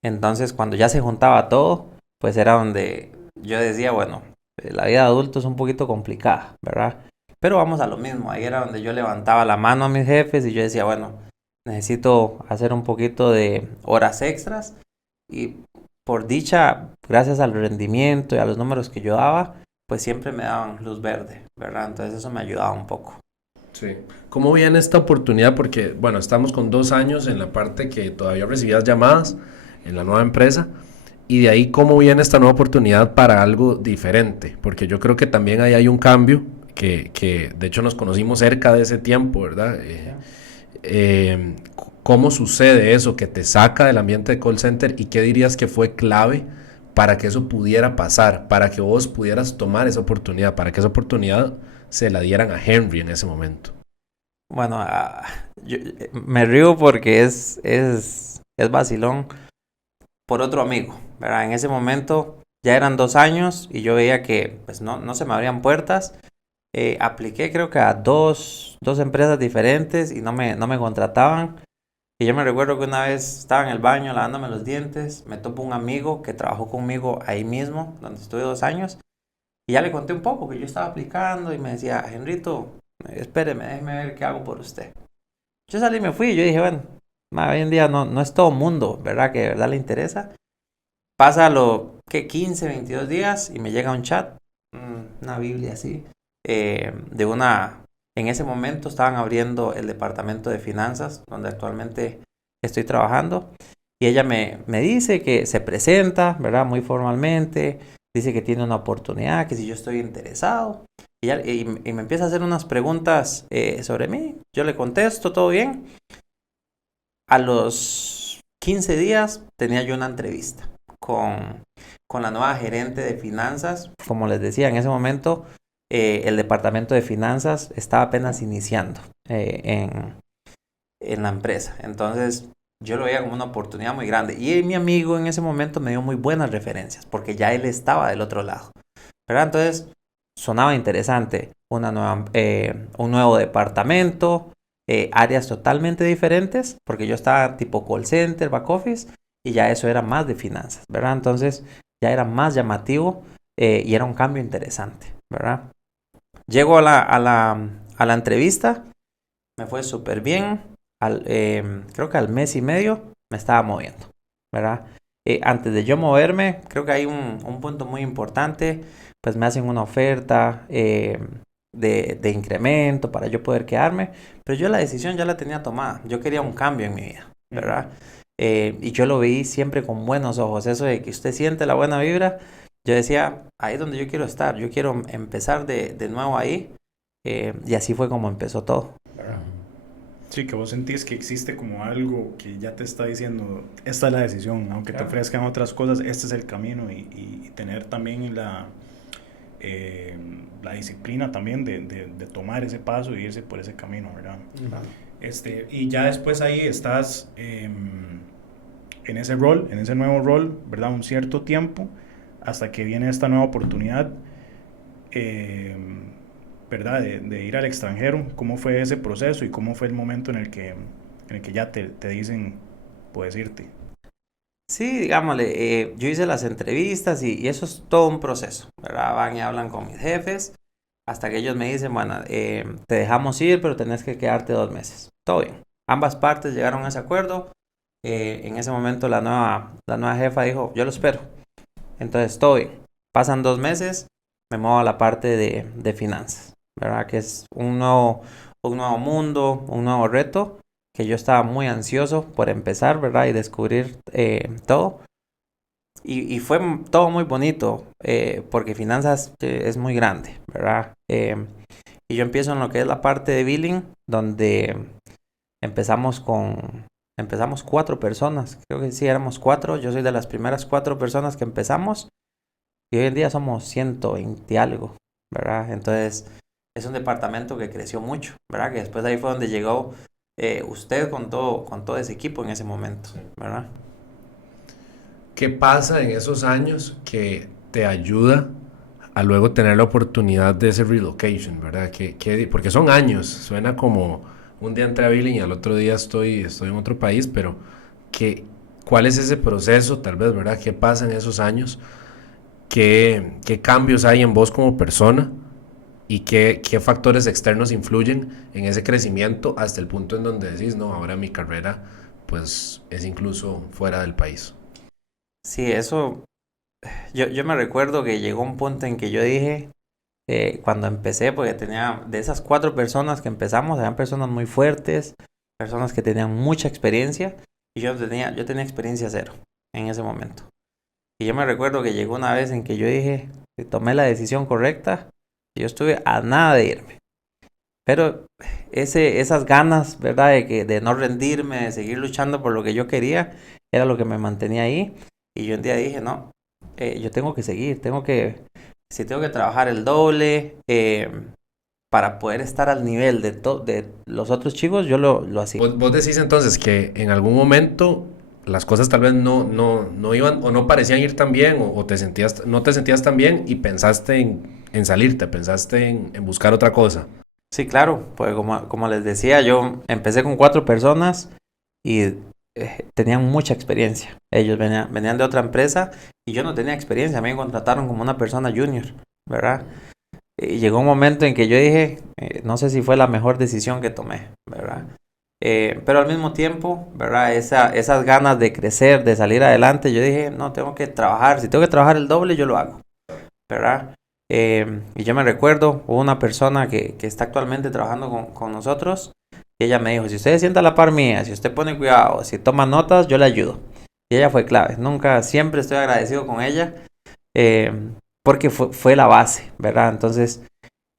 Entonces cuando ya se juntaba todo, pues era donde yo decía, bueno, la vida de adulto es un poquito complicada, ¿verdad? Pero vamos a lo mismo, ahí era donde yo levantaba la mano a mis jefes y yo decía, bueno, necesito hacer un poquito de horas extras y por dicha, gracias al rendimiento y a los números que yo daba, pues siempre me daban luz verde, ¿verdad? Entonces eso me ayudaba un poco. Sí. ¿Cómo viene esta oportunidad? Porque, bueno, estamos con 2 años en la parte que todavía recibías llamadas en la nueva empresa. Y de ahí, ¿cómo viene esta nueva oportunidad para algo diferente? Porque yo creo que también ahí hay un cambio que de hecho nos conocimos cerca de ese tiempo, ¿verdad? ¿Cómo sucede eso que te saca del ambiente de call center y qué dirías que fue clave para que eso pudiera pasar, para que vos pudieras tomar esa oportunidad, para que esa oportunidad se la dieran a Henry en ese momento? Bueno, me río porque es vacilón por otro amigo, ¿verdad? En ese momento ya eran 2 años y yo veía que pues no se me abrían puertas. Apliqué creo que a dos empresas diferentes y no me contrataban. Y yo me recuerdo que una vez estaba en el baño lavándome los dientes, me topo un amigo que trabajó conmigo ahí mismo, donde estuve 2 años, y ya le conté un poco que yo estaba aplicando y me decía, Henrito, espéreme, déjeme ver qué hago por usted. Yo salí y me fui y yo dije, bueno, hoy en día no es todo mundo, ¿verdad? Que de verdad le interesa. Pasa que 15, 22 días y me llega un chat, una Biblia así, en ese momento estaban abriendo el departamento de finanzas, donde actualmente estoy trabajando, y ella me dice que se presenta, ¿verdad? Muy formalmente, dice que tiene una oportunidad, que si yo estoy interesado, y me empieza a hacer unas preguntas sobre mí, yo le contesto, todo bien. A los 15 días tenía yo una entrevista con, con la nueva gerente de finanzas. Como les decía, en ese momento el departamento de finanzas estaba apenas iniciando en la empresa. Entonces yo lo veía como una oportunidad muy grande. Y mi amigo en ese momento me dio muy buenas referencias porque ya él estaba del otro lado, ¿verdad? Entonces sonaba interesante un nuevo departamento, áreas totalmente diferentes, porque yo estaba tipo call center, back office, y ya eso era más de finanzas, ¿verdad? Entonces ya era más llamativo y era un cambio interesante, ¿verdad? Llego a la entrevista, me fue súper bien, creo que al mes y medio me estaba moviendo, ¿verdad? Antes de yo moverme, creo que hay un punto muy importante, pues me hacen una oferta de incremento para yo poder quedarme, pero yo la decisión ya la tenía tomada, yo quería un cambio en mi vida, ¿verdad? Y yo lo vi siempre con buenos ojos, eso de que usted siente la buena vibra, yo decía, ahí es donde yo quiero estar, yo quiero empezar de nuevo ahí, y así fue como empezó todo, ¿verdad? Sí, que vos sentís que existe como algo que ya te está diciendo, esta es la decisión, aunque te ofrezcan otras cosas, este es el camino y tener también la disciplina también de tomar ese paso y irse por ese camino, ¿verdad? Claro. Y ya después ahí estás en ese rol, en ese nuevo rol, ¿verdad? Un cierto tiempo hasta que viene esta nueva oportunidad, eh, ¿verdad? De ir al extranjero. ¿Cómo fue ese proceso y cómo fue el momento en el que ya te dicen, puedes irte? Sí, digámosle, yo hice las entrevistas y eso es todo un proceso, ¿verdad? Van y hablan con mis jefes. hasta que ellos me dicen, bueno, te dejamos ir, pero tenés que quedarte 2 meses. Todo bien. Ambas partes llegaron a ese acuerdo. En ese momento la nueva jefa dijo, yo lo espero. Entonces, todo bien. Pasan 2 meses, me muevo a la parte de finanzas, ¿verdad? Que es un nuevo mundo, un nuevo reto, que yo estaba muy ansioso por empezar, ¿verdad? Y descubrir todo. Y fue todo muy bonito, porque finanzas es muy grande, ¿verdad? Y yo empiezo en lo que es la parte de billing, donde empezamos 4 personas, creo que sí éramos 4, yo soy de las primeras 4 personas que empezamos, y hoy en día somos 120 y algo, ¿verdad? Entonces es un departamento que creció mucho, ¿verdad? Que después ahí fue donde llegó usted con todo ese equipo en ese momento, ¿verdad? ¿Qué pasa en esos años que te ayuda a luego tener la oportunidad de ese relocation, ¿verdad? Porque son años, suena como un día entré a Billing y al otro día estoy en otro país, pero ¿qué, ¿cuál es ese proceso, tal vez, ¿verdad? ¿Qué pasa en esos años? ¿Qué cambios hay en vos como persona? ¿Y qué factores externos influyen en ese crecimiento hasta el punto en donde decís, no, ahora mi carrera pues es incluso fuera del país? Sí, eso, yo me recuerdo que llegó un punto en que yo dije, cuando empecé, porque tenía, de esas 4 personas que empezamos, eran personas muy fuertes, personas que tenían mucha experiencia, y yo tenía experiencia cero en ese momento. Y yo me recuerdo que llegó una vez en que yo dije, que tomé la decisión correcta, y yo estuve a nada de irme. Pero esas ganas, ¿verdad? De no rendirme, de seguir luchando por lo que yo quería, era lo que me mantenía ahí. Y yo un día dije, no, yo tengo que seguir, si tengo que trabajar el doble, para poder estar al nivel de los otros chicos, yo lo hacía. Vos decís entonces que en algún momento las cosas tal vez no iban o no parecían ir tan bien o no te sentías tan bien y pensaste en salirte, pensaste en buscar otra cosa. Sí, claro, pues como les decía, yo empecé con 4 personas y tenían mucha experiencia. Ellos venían de otra empresa y yo no tenía experiencia. A mí me contrataron como una persona junior, ¿verdad? Y llegó un momento en que yo dije, no sé si fue la mejor decisión que tomé, ¿verdad? Pero al mismo tiempo, ¿verdad? Esas ganas de crecer, de salir adelante, yo dije, no, tengo que trabajar. Si tengo que trabajar el doble, yo lo hago, ¿verdad? Y yo me recuerdo, hubo una persona que está actualmente trabajando con nosotros, y ella me dijo, si usted se sienta a la par mía, si usted pone cuidado, si toma notas, yo le ayudo. Y ella fue clave. Siempre estoy agradecido con ella, eh, porque fue la base, ¿verdad? Entonces,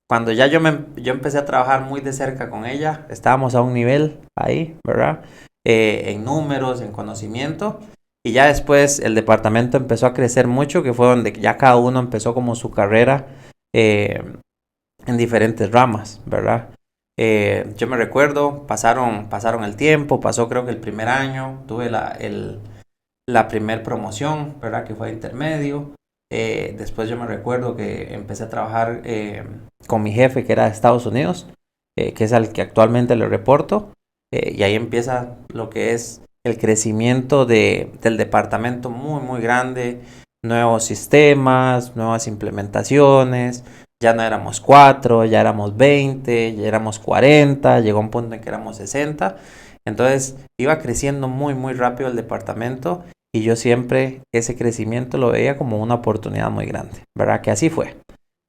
cuando ya yo empecé a trabajar muy de cerca con ella, estábamos a un nivel ahí, ¿verdad? En números, en conocimiento. Y ya después el departamento empezó a crecer mucho, que fue donde ya cada uno empezó como su carrera, eh, en diferentes ramas, ¿verdad? Yo me recuerdo, pasaron el tiempo, pasó creo que el primer año, tuve la primer promoción, ¿verdad? Que fue intermedio. Después yo me recuerdo que empecé a trabajar con mi jefe, que era de Estados Unidos, que es al que actualmente le reporto, y ahí empieza lo que es el crecimiento del departamento muy, muy grande, nuevos sistemas, nuevas implementaciones. Ya no éramos 4, ya éramos 20, ya éramos 40, llegó un punto en que éramos 60. Entonces iba creciendo muy, muy rápido el departamento, y yo siempre ese crecimiento lo veía como una oportunidad muy grande, ¿verdad? Que así fue.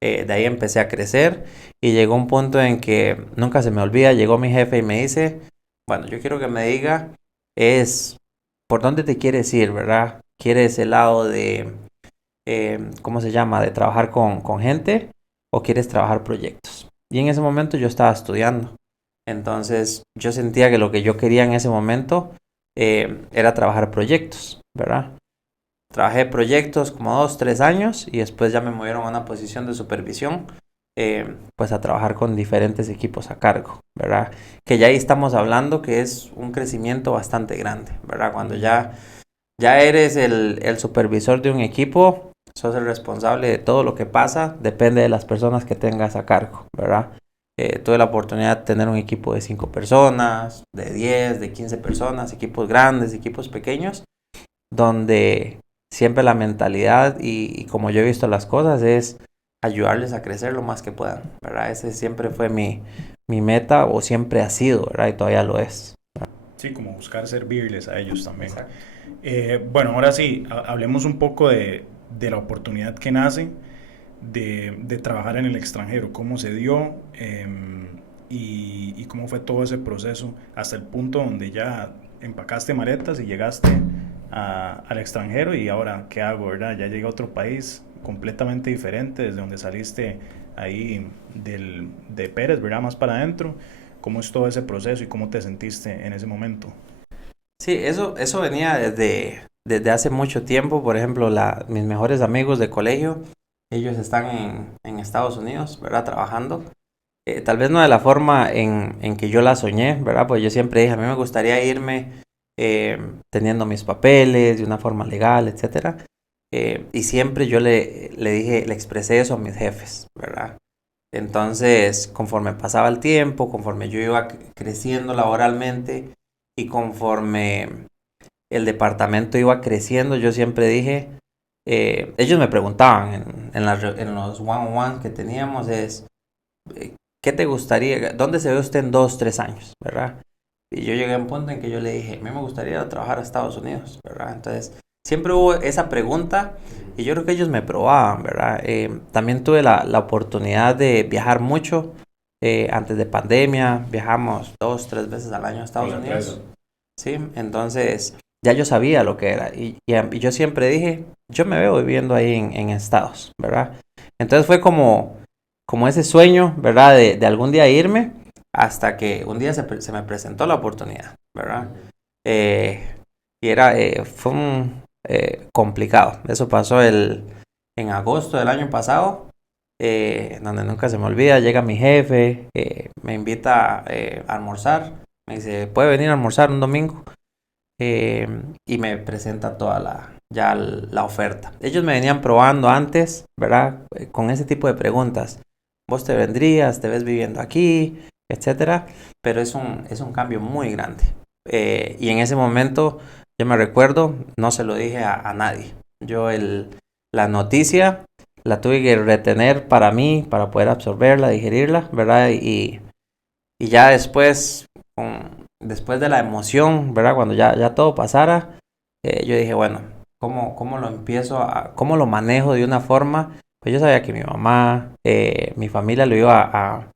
De ahí empecé a crecer y llegó un punto en que nunca se me olvida, llegó mi jefe y me dice, bueno, yo quiero que me diga es por dónde te quieres ir, ¿verdad? ¿Quieres el lado de, ¿cómo se llama? De trabajar con gente, o quieres trabajar proyectos. Y en ese momento yo estaba estudiando. Entonces yo sentía que lo que yo quería en ese momento era trabajar proyectos, ¿verdad? Trabajé proyectos como 2, 3 años y después ya me movieron a una posición de supervisión, pues a trabajar con diferentes equipos a cargo, ¿verdad? Que ya ahí estamos hablando que es un crecimiento bastante grande, ¿verdad? Cuando ya eres el supervisor de un equipo, sos el responsable de todo lo que pasa, depende de las personas que tengas a cargo, ¿verdad? Tuve la oportunidad de tener un equipo de 5 personas, de 10, de 15 personas, equipos grandes, equipos pequeños, donde siempre la mentalidad y como yo he visto las cosas es ayudarles a crecer lo más que puedan, ¿verdad? Ese siempre fue mi meta o siempre ha sido, ¿verdad? Y todavía lo es. Sí, como buscar servirles a ellos también. Exacto. Bueno, ahora sí, hablemos un poco de la oportunidad que nace de trabajar en el extranjero, cómo se dio y cómo fue todo ese proceso hasta el punto donde ya empacaste maletas y llegaste al extranjero y ahora, ¿qué hago, verdad? Ya llegué a otro país completamente diferente desde donde saliste ahí de Pérez, ¿verdad? Más para adentro. ¿Cómo es todo ese proceso y cómo te sentiste en ese momento? Sí, eso venía desde hace mucho tiempo. Por ejemplo, mis mejores amigos de colegio, ellos están en Estados Unidos, ¿verdad? Trabajando. Tal vez no de la forma en que yo la soñé, ¿verdad? Pues yo siempre dije, a mí me gustaría irme teniendo mis papeles de una forma legal, etcétera. Y siempre yo le dije, le expresé eso a mis jefes, ¿verdad? Entonces, conforme pasaba el tiempo, conforme yo iba creciendo laboralmente y conforme el departamento iba creciendo, yo siempre dije, ellos me preguntaban en los one-on-one que teníamos, ¿qué te gustaría? ¿Dónde se ve usted en 2, 3 años? ¿Verdad? Y yo llegué a un punto en que yo le dije, a mí me gustaría trabajar a Estados Unidos, ¿verdad? Entonces, siempre hubo esa pregunta y yo creo que ellos me probaban, ¿verdad? También tuve la oportunidad de viajar mucho. Antes de pandemia, viajamos 2, 3 veces al año a Estados Unidos. Sí, entonces ya yo sabía lo que era y yo siempre dije, yo me veo viviendo ahí en Estados, ¿verdad? Entonces fue como ese sueño, ¿verdad? De algún día irme hasta que un día se me presentó la oportunidad, ¿verdad? Fue complicado. Eso pasó en agosto del año pasado, donde nunca se me olvida. Llega mi jefe, me invita a almorzar. Me dice, ¿puede venir a almorzar un domingo? Y me presenta toda la oferta. Ellos me venían probando antes, ¿verdad? Con ese tipo de preguntas. ¿Vos te vendrías? ¿Te ves viviendo aquí? Etcétera. Pero es un cambio muy grande. Y en ese momento, yo me recuerdo, no se lo dije a nadie. La noticia la tuve que retener para mí, para poder absorberla, digerirla, ¿verdad? Y ya después, después de la emoción, ¿verdad? Cuando ya todo pasara, yo dije, bueno, ¿cómo lo cómo lo manejo de una forma? Pues yo sabía que mi mamá, mi familia lo iba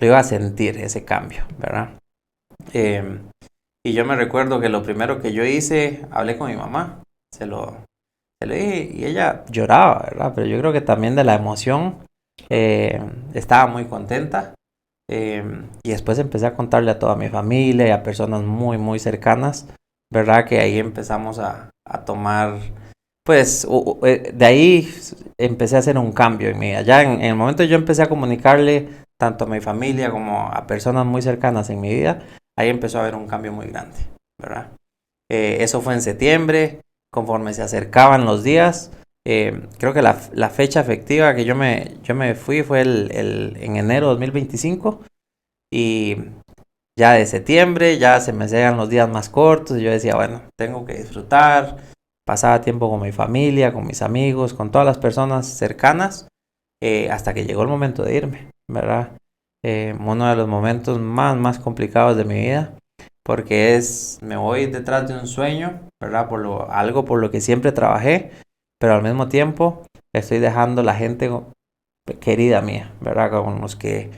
a sentir ese cambio, ¿verdad? Y yo me recuerdo que lo primero que yo hice, hablé con mi mamá, se lo dije y ella lloraba, ¿verdad? Pero yo creo que también de la emoción estaba muy contenta. Y después empecé a contarle a toda mi familia y a personas muy, muy cercanas, ¿verdad? Que ahí empezamos a tomar, pues, de ahí empecé a hacer un cambio en mi vida. Ya en el momento yo empecé a comunicarle tanto a mi familia como a personas muy cercanas en mi vida, ahí empezó a haber un cambio muy grande, ¿verdad? Eso fue en septiembre, conforme se acercaban los días. Creo que la fecha efectiva que yo me fui fue en enero de 2025 y ya de septiembre ya se me hacían los días más cortos y yo decía, bueno, tengo que disfrutar, pasaba tiempo con mi familia, con mis amigos, con todas las personas cercanas, hasta que llegó el momento de irme, ¿verdad? Uno de los momentos más complicados de mi vida, porque me voy detrás de un sueño, ¿verdad? Algo por lo que siempre trabajé, pero al mismo tiempo estoy dejando la gente querida mía, ¿verdad? Con los que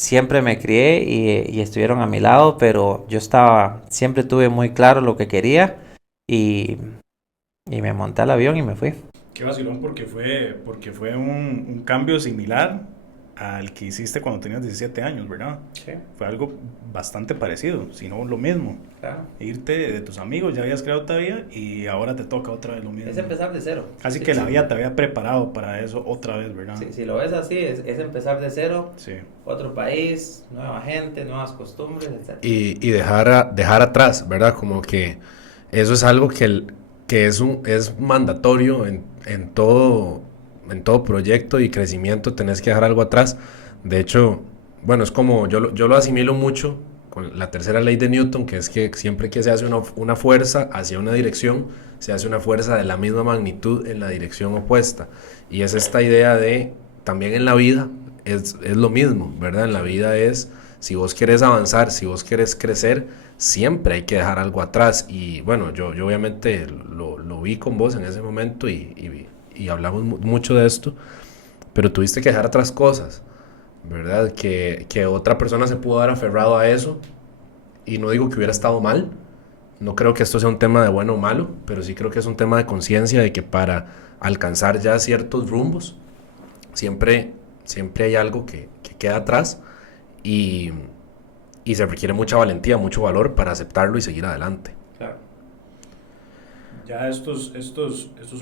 siempre me crié y estuvieron a mi lado, pero siempre tuve muy claro lo que quería y me monté al avión y me fui. Qué vacilón porque fue un cambio similar al que hiciste cuando tenías 17 años, ¿verdad? Sí. Fue algo bastante parecido, si no lo mismo. Claro. Irte de tus amigos, ya habías creado otra vida y ahora te toca otra vez lo mismo. Es empezar de cero. Casi que la vida te había preparado para eso otra vez, ¿verdad? Sí, si lo ves así, es empezar de cero, Sí. otro país, nueva gente, nuevas costumbres, etc. Y dejar atrás, ¿verdad? Como que eso es algo que es mandatorio en todo proyecto y crecimiento, tenés que dejar algo atrás. De hecho, bueno, es como yo lo asimilo mucho con la tercera ley de Newton, que es que siempre que se hace una fuerza hacia una dirección, se hace una fuerza de la misma magnitud en la dirección opuesta. Y es esta idea de también en la vida es lo mismo, ¿verdad? En la vida es, si vos querés avanzar, si vos querés crecer, siempre hay que dejar algo atrás. Y bueno, yo obviamente lo vi con vos en ese momento y hablamos mucho de esto, pero tuviste que dejar atrás cosas, ¿verdad? Que otra persona se pudo haber aferrado a eso, y no digo que hubiera estado mal, no creo que esto sea un tema de bueno o malo, pero sí creo que es un tema de conciencia de que para alcanzar ya ciertos rumbos, siempre hay algo que queda atrás, y, y se requiere mucha valentía, mucho valor para aceptarlo y seguir adelante. Claro. Ya estos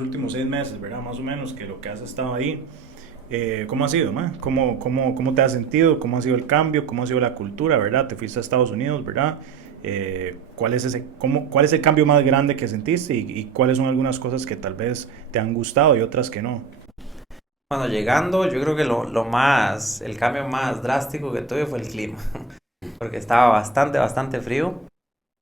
últimos 6 meses, ¿verdad? Más o menos, que lo que has estado ahí, ¿cómo ha sido, ma? ¿Cómo te has sentido? ¿Cómo ha sido el cambio? ¿Cómo ha sido la cultura, verdad? Te fuiste a Estados Unidos, ¿verdad? ¿Cuál es el cambio más grande que sentiste y cuáles son algunas cosas que tal vez te han gustado y otras que no? Bueno, llegando, yo creo que el cambio más drástico que tuve fue el clima, porque estaba bastante frío,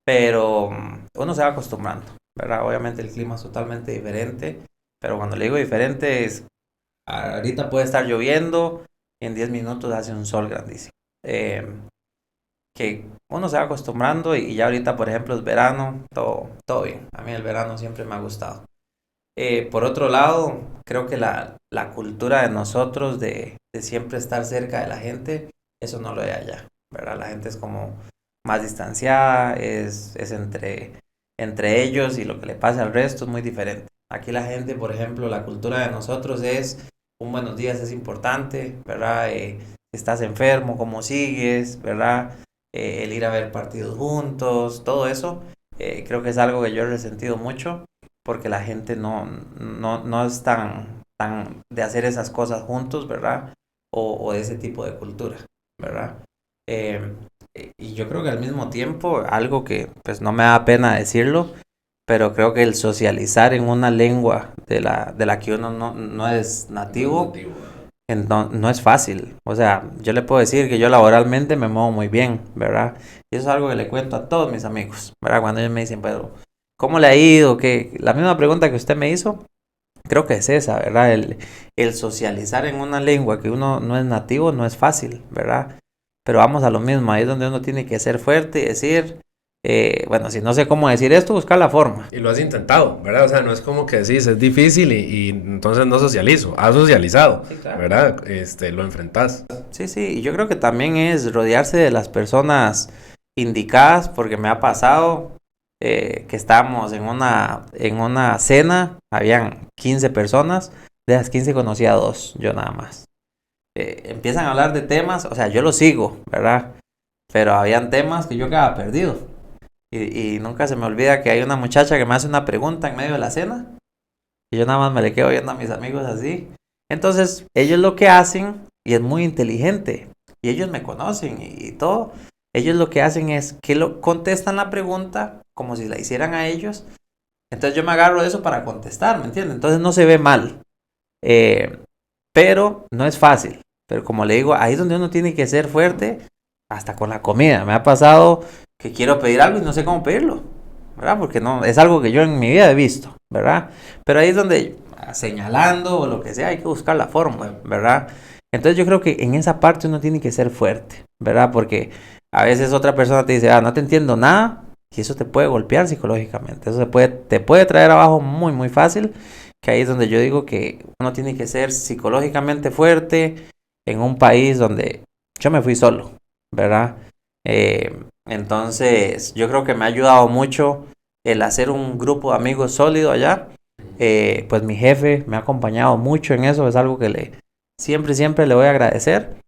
pero uno se va acostumbrando, ¿verdad? Obviamente el clima es totalmente diferente, pero cuando le digo diferente es, ahorita puede estar lloviendo y en 10 minutos hace un sol grandísimo. Eh, que uno se va acostumbrando y ya ahorita, por ejemplo, es verano, todo bien. A mí el verano siempre me ha gustado. Por otro lado, creo que la cultura de nosotros de siempre estar cerca de la gente, eso no lo hay allá, ¿verdad? La gente es como más distanciada, es entre ellos y lo que le pasa al resto es muy diferente. Aquí la gente, por ejemplo, la cultura de nosotros es un buenos días es importante, ¿verdad? Estás enfermo, cómo sigues, ¿verdad? El ir a ver partidos juntos, todo eso, creo que es algo que yo he resentido mucho porque la gente no es tan de hacer esas cosas juntos, ¿verdad? O de ese tipo de cultura, ¿verdad? Eh, y yo creo que al mismo tiempo, algo que pues no me da pena decirlo, pero creo que el socializar en una lengua de la que uno no es nativo, no es fácil. O sea, yo le puedo decir que yo laboralmente me muevo muy bien, ¿verdad? Y eso es algo que le cuento a todos mis amigos, ¿verdad? Cuando ellos me dicen, pero ¿cómo le ha ido? La misma pregunta que usted me hizo, creo que es esa, ¿verdad? El socializar en una lengua que uno no es nativo no es fácil, ¿verdad? Pero vamos a lo mismo, ahí es donde uno tiene que ser fuerte y decir, bueno, si no sé cómo decir esto, buscar la forma. Y lo has intentado, ¿verdad? O sea, no es como que decís, es difícil y entonces no socializo. Has socializado, Sí, claro. ¿verdad? Lo enfrentás. Sí, sí, y yo creo que también es rodearse de las personas indicadas, porque me ha pasado que estábamos en una cena, habían 15 personas, de las 15 conocía a 2, yo nada más. Empiezan a hablar de temas, o sea, yo lo sigo, ¿verdad? Pero habían temas que yo quedaba perdido. Y nunca se me olvida que hay una muchacha que me hace una pregunta en medio de la cena, y yo nada más me le quedo viendo a mis amigos así. Entonces, ellos lo que hacen, y es muy inteligente, y ellos me conocen y todo, ellos lo que hacen es que contestan la pregunta como si la hicieran a ellos. Entonces yo me agarro de eso para contestar, ¿me entiendes? Entonces no se ve mal, pero no es fácil. Pero como le digo, ahí es donde uno tiene que ser fuerte, hasta con la comida. Me ha pasado que quiero pedir algo y no sé cómo pedirlo, ¿verdad? Porque no, es algo que yo en mi vida he visto, ¿verdad? Pero ahí es donde señalando o lo que sea hay que buscar la forma, ¿verdad? Entonces yo creo que en esa parte uno tiene que ser fuerte, ¿verdad? Porque a veces otra persona te dice, no te entiendo nada, y eso te puede golpear psicológicamente, eso te puede traer abajo muy fácil, que ahí es donde yo digo que uno tiene que ser psicológicamente fuerte en un país donde yo me fui solo, ¿verdad? Entonces yo creo que me ha ayudado mucho el hacer un grupo de amigos sólido allá. Pues mi jefe me ha acompañado mucho en eso, es algo que siempre le voy a agradecer.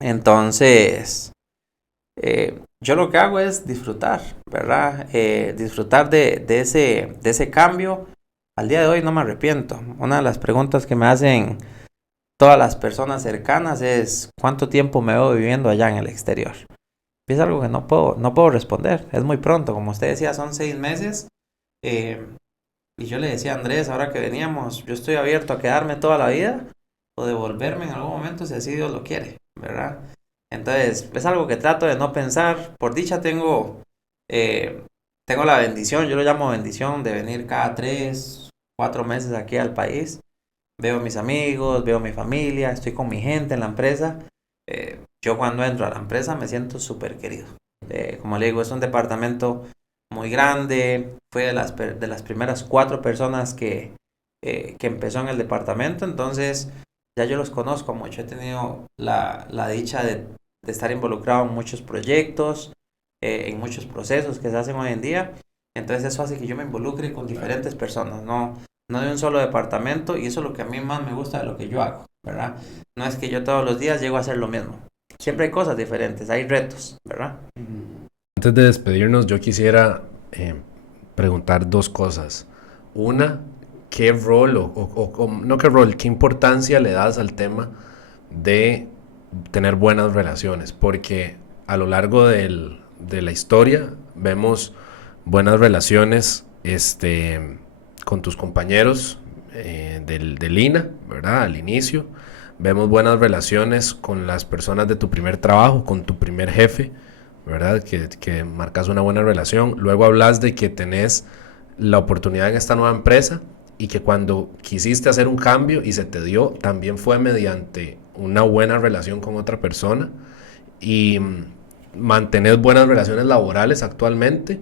Entonces, yo lo que hago es disfrutar, ¿verdad? Disfrutar de ese cambio. Al día de hoy no me arrepiento. Una de las preguntas que me hacen todas las personas cercanas es ¿cuánto tiempo me veo viviendo allá en el exterior? Y es algo que no puedo responder. Es muy pronto, como usted decía, son 6 meses. Y yo le decía a Andrés, ahora que veníamos, yo estoy abierto a quedarme toda la vida o devolverme en algún momento si así Dios lo quiere, ¿verdad? Entonces, es algo que trato de no pensar. Por dicha tengo la bendición, yo lo llamo bendición, de venir cada 3, 4 meses aquí al país. veo a mis amigos, veo a mi familia, estoy con mi gente en la empresa. Yo cuando entro a la empresa me siento súper querido. Como le digo, es un departamento muy grande, fue de las primeras 4 personas que empezó en el departamento, entonces ya yo los conozco mucho, he tenido la dicha de estar involucrado en muchos proyectos, en muchos procesos que se hacen hoy en día, entonces eso hace que yo me involucre con diferentes personas, no de un solo departamento, y eso es lo que a mí más me gusta de lo que yo hago, ¿verdad? No es que yo todos los días llego a hacer lo mismo, siempre hay cosas diferentes, hay retos, ¿verdad? Antes de despedirnos, yo quisiera preguntar 2 cosas. Una, ¿qué rol no qué rol, qué importancia le das al tema de tener buenas relaciones? Porque a lo largo de la historia vemos buenas relaciones con tus compañeros del INA, ¿verdad? Al inicio. Vemos buenas relaciones con las personas de tu primer trabajo, con tu primer jefe, ¿verdad? Que marcas una buena relación. Luego hablas de que tenés la oportunidad en esta nueva empresa y que cuando quisiste hacer un cambio y se te dio, también fue mediante una buena relación con otra persona, y mantenés buenas relaciones laborales actualmente.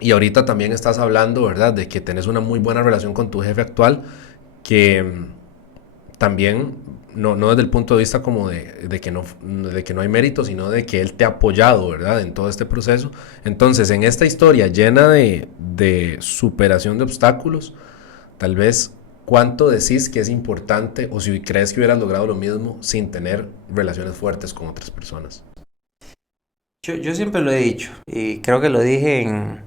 Y ahorita también estás hablando, ¿verdad?, de que tenés una muy buena relación con tu jefe actual, que también, no desde el punto de vista como de que no hay mérito, sino de que él te ha apoyado, ¿verdad?, en todo este proceso. Entonces, en esta historia llena de superación de obstáculos, tal vez, ¿cuánto decís que es importante, o si crees que hubieras logrado lo mismo sin tener relaciones fuertes con otras personas? Yo siempre lo he dicho, y creo que lo dije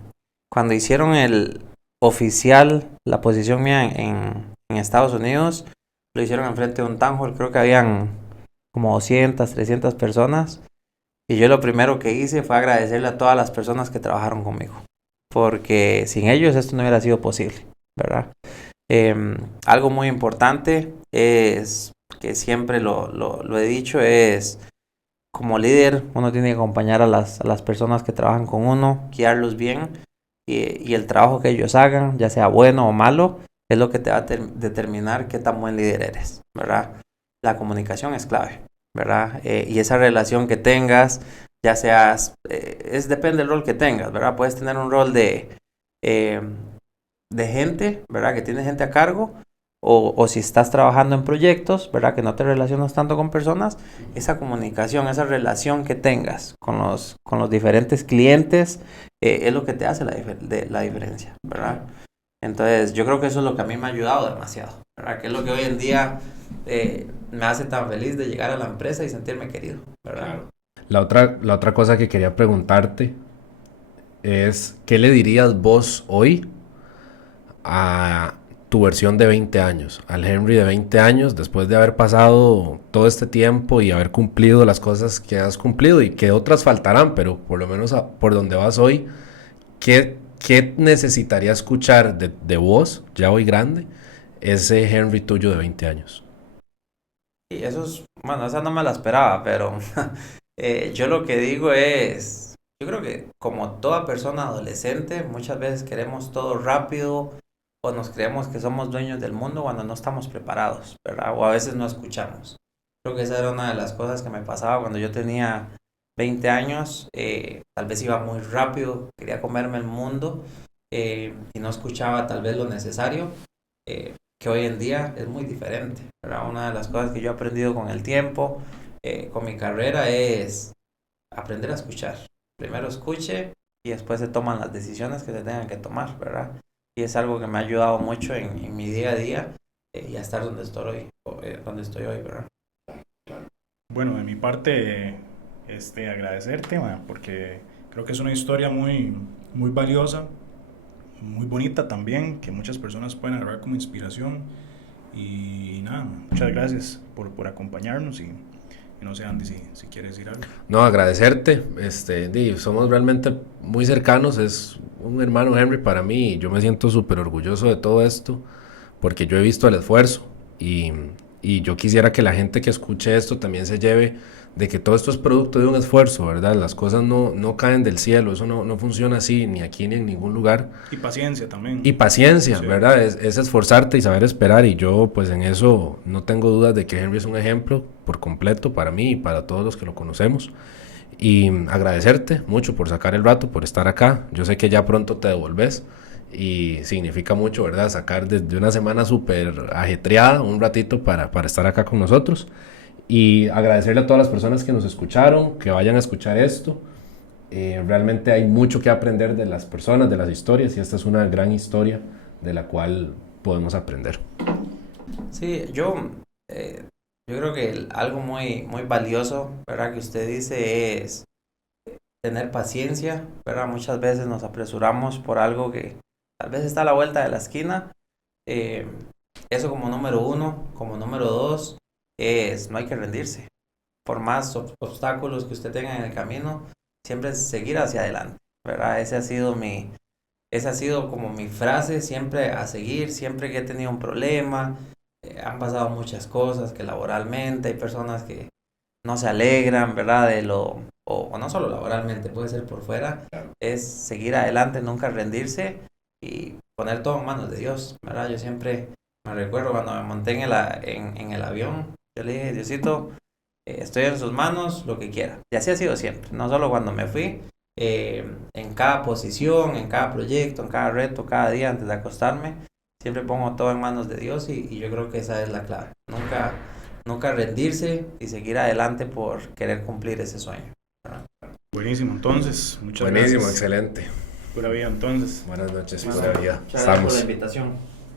cuando hicieron el oficial, la posición mía en Estados Unidos, lo hicieron enfrente de un town hall, creo que habían como 200, 300 personas, y yo lo primero que hice fue agradecerle a todas las personas que trabajaron conmigo, porque sin ellos esto no hubiera sido posible, ¿verdad? Algo muy importante es, que siempre lo he dicho, es como líder uno tiene que acompañar a las personas que trabajan con uno, guiarlos bien, y el trabajo que ellos hagan, ya sea bueno o malo, es lo que te va a determinar qué tan buen líder eres, ¿verdad? La comunicación es clave, ¿verdad? Y esa relación que tengas, ya seas, depende del rol que tengas, ¿verdad? Puedes tener un rol eh, de gente, ¿verdad? Que tienes gente a cargo, o si estás trabajando en proyectos, ¿verdad? Que no te relacionas tanto con personas, esa comunicación, esa relación que tengas con los diferentes clientes, es lo que te hace la diferencia, ¿verdad? Entonces, yo creo que eso es lo que a mí me ha ayudado demasiado, ¿verdad? Que es lo que hoy en día me hace tan feliz de llegar a la empresa y sentirme querido, ¿verdad? La otra cosa que quería preguntarte es, ¿qué le dirías vos hoy a tu versión de 20 años, al Henry de 20 años, después de haber pasado todo este tiempo y haber cumplido las cosas que has cumplido y que otras faltarán, pero por lo menos por donde vas hoy, ¿qué necesitaría escuchar de vos, ya hoy grande, ese Henry tuyo de 20 años? Y eso es, bueno, esa no me la esperaba, pero yo lo que digo es, yo creo que como toda persona adolescente, muchas veces queremos todo rápido, o nos creemos que somos dueños del mundo cuando no estamos preparados, ¿verdad? O a veces no escuchamos. Creo que esa era una de las cosas que me pasaba cuando yo tenía 20 años. Tal vez iba muy rápido, quería comerme el mundo, y no escuchaba tal vez lo necesario, que hoy en día es muy diferente, ¿verdad? Una de las cosas que yo he aprendido con el tiempo, con mi carrera, es aprender a escuchar. Primero escuche y después se toman las decisiones que se tengan que tomar, ¿verdad? Y es algo que me ha ayudado mucho en mi día a día, y a estar donde estoy hoy, ¿verdad? Bueno, de mi parte, agradecerte, porque creo que es una historia muy, muy valiosa, muy bonita también, que muchas personas pueden agarrar como inspiración. Y nada, muchas gracias por acompañarnos, y no sé, Andy, si quieres decir algo. No, agradecerte, somos realmente muy cercanos, es un hermano Henry para mí, y yo me siento súper orgulloso de todo esto, porque yo he visto el esfuerzo, y Y yo quisiera que la gente que escuche esto también se lleve de que todo esto es producto de un esfuerzo, ¿verdad? Las cosas no caen del cielo, eso no funciona así, ni aquí ni en ningún lugar. Y paciencia también. Y paciencia, Sí. ¿verdad? Es esforzarte y saber esperar. Y yo, pues en eso no tengo dudas de que Henry es un ejemplo por completo para mí y para todos los que lo conocemos. Y agradecerte mucho por sacar el rato, por estar acá. Yo sé que ya pronto te devolves y significa mucho, ¿verdad? Sacar desde una semana súper ajetreada un ratito para estar acá con nosotros. Y agradecerle a todas las personas que nos escucharon, que vayan a escuchar esto. Realmente hay mucho que aprender de las personas, de las historias, y esta es una gran historia de la cual podemos aprender. Sí, yo creo que algo muy, muy valioso, ¿verdad? Que usted dice es tener paciencia, ¿verdad? Muchas veces nos apresuramos por algo que tal vez está a la vuelta de la esquina. Eh, Eso como número uno. Como número dos, no hay que rendirse. Por más obstáculos que usted tenga en el camino, siempre seguir hacia adelante, ¿verdad? Esa ha sido como mi frase, siempre a seguir, siempre que he tenido un problema. Han pasado muchas cosas, que laboralmente hay personas que no se alegran, ¿verdad? O no solo laboralmente, puede ser por fuera, es seguir adelante, nunca rendirse y poner todo en manos de Dios, ¿verdad? Yo siempre me recuerdo cuando me monté en el avión, yo le dije, Diosito, estoy en sus manos, lo que quiera. Y así ha sido siempre, no solo cuando me fui, en cada posición, en cada proyecto, en cada reto, cada día antes de acostarme, siempre pongo todo en manos de Dios y yo creo que esa es la clave. Nunca rendirse y seguir adelante por querer cumplir ese sueño. Buenísimo, entonces. Muchas Buenísimo, gracias. excelente. Pura vida, entonces. Buenas noches, Bueno, pura vida. muchas gracias por la Estamos. invitación.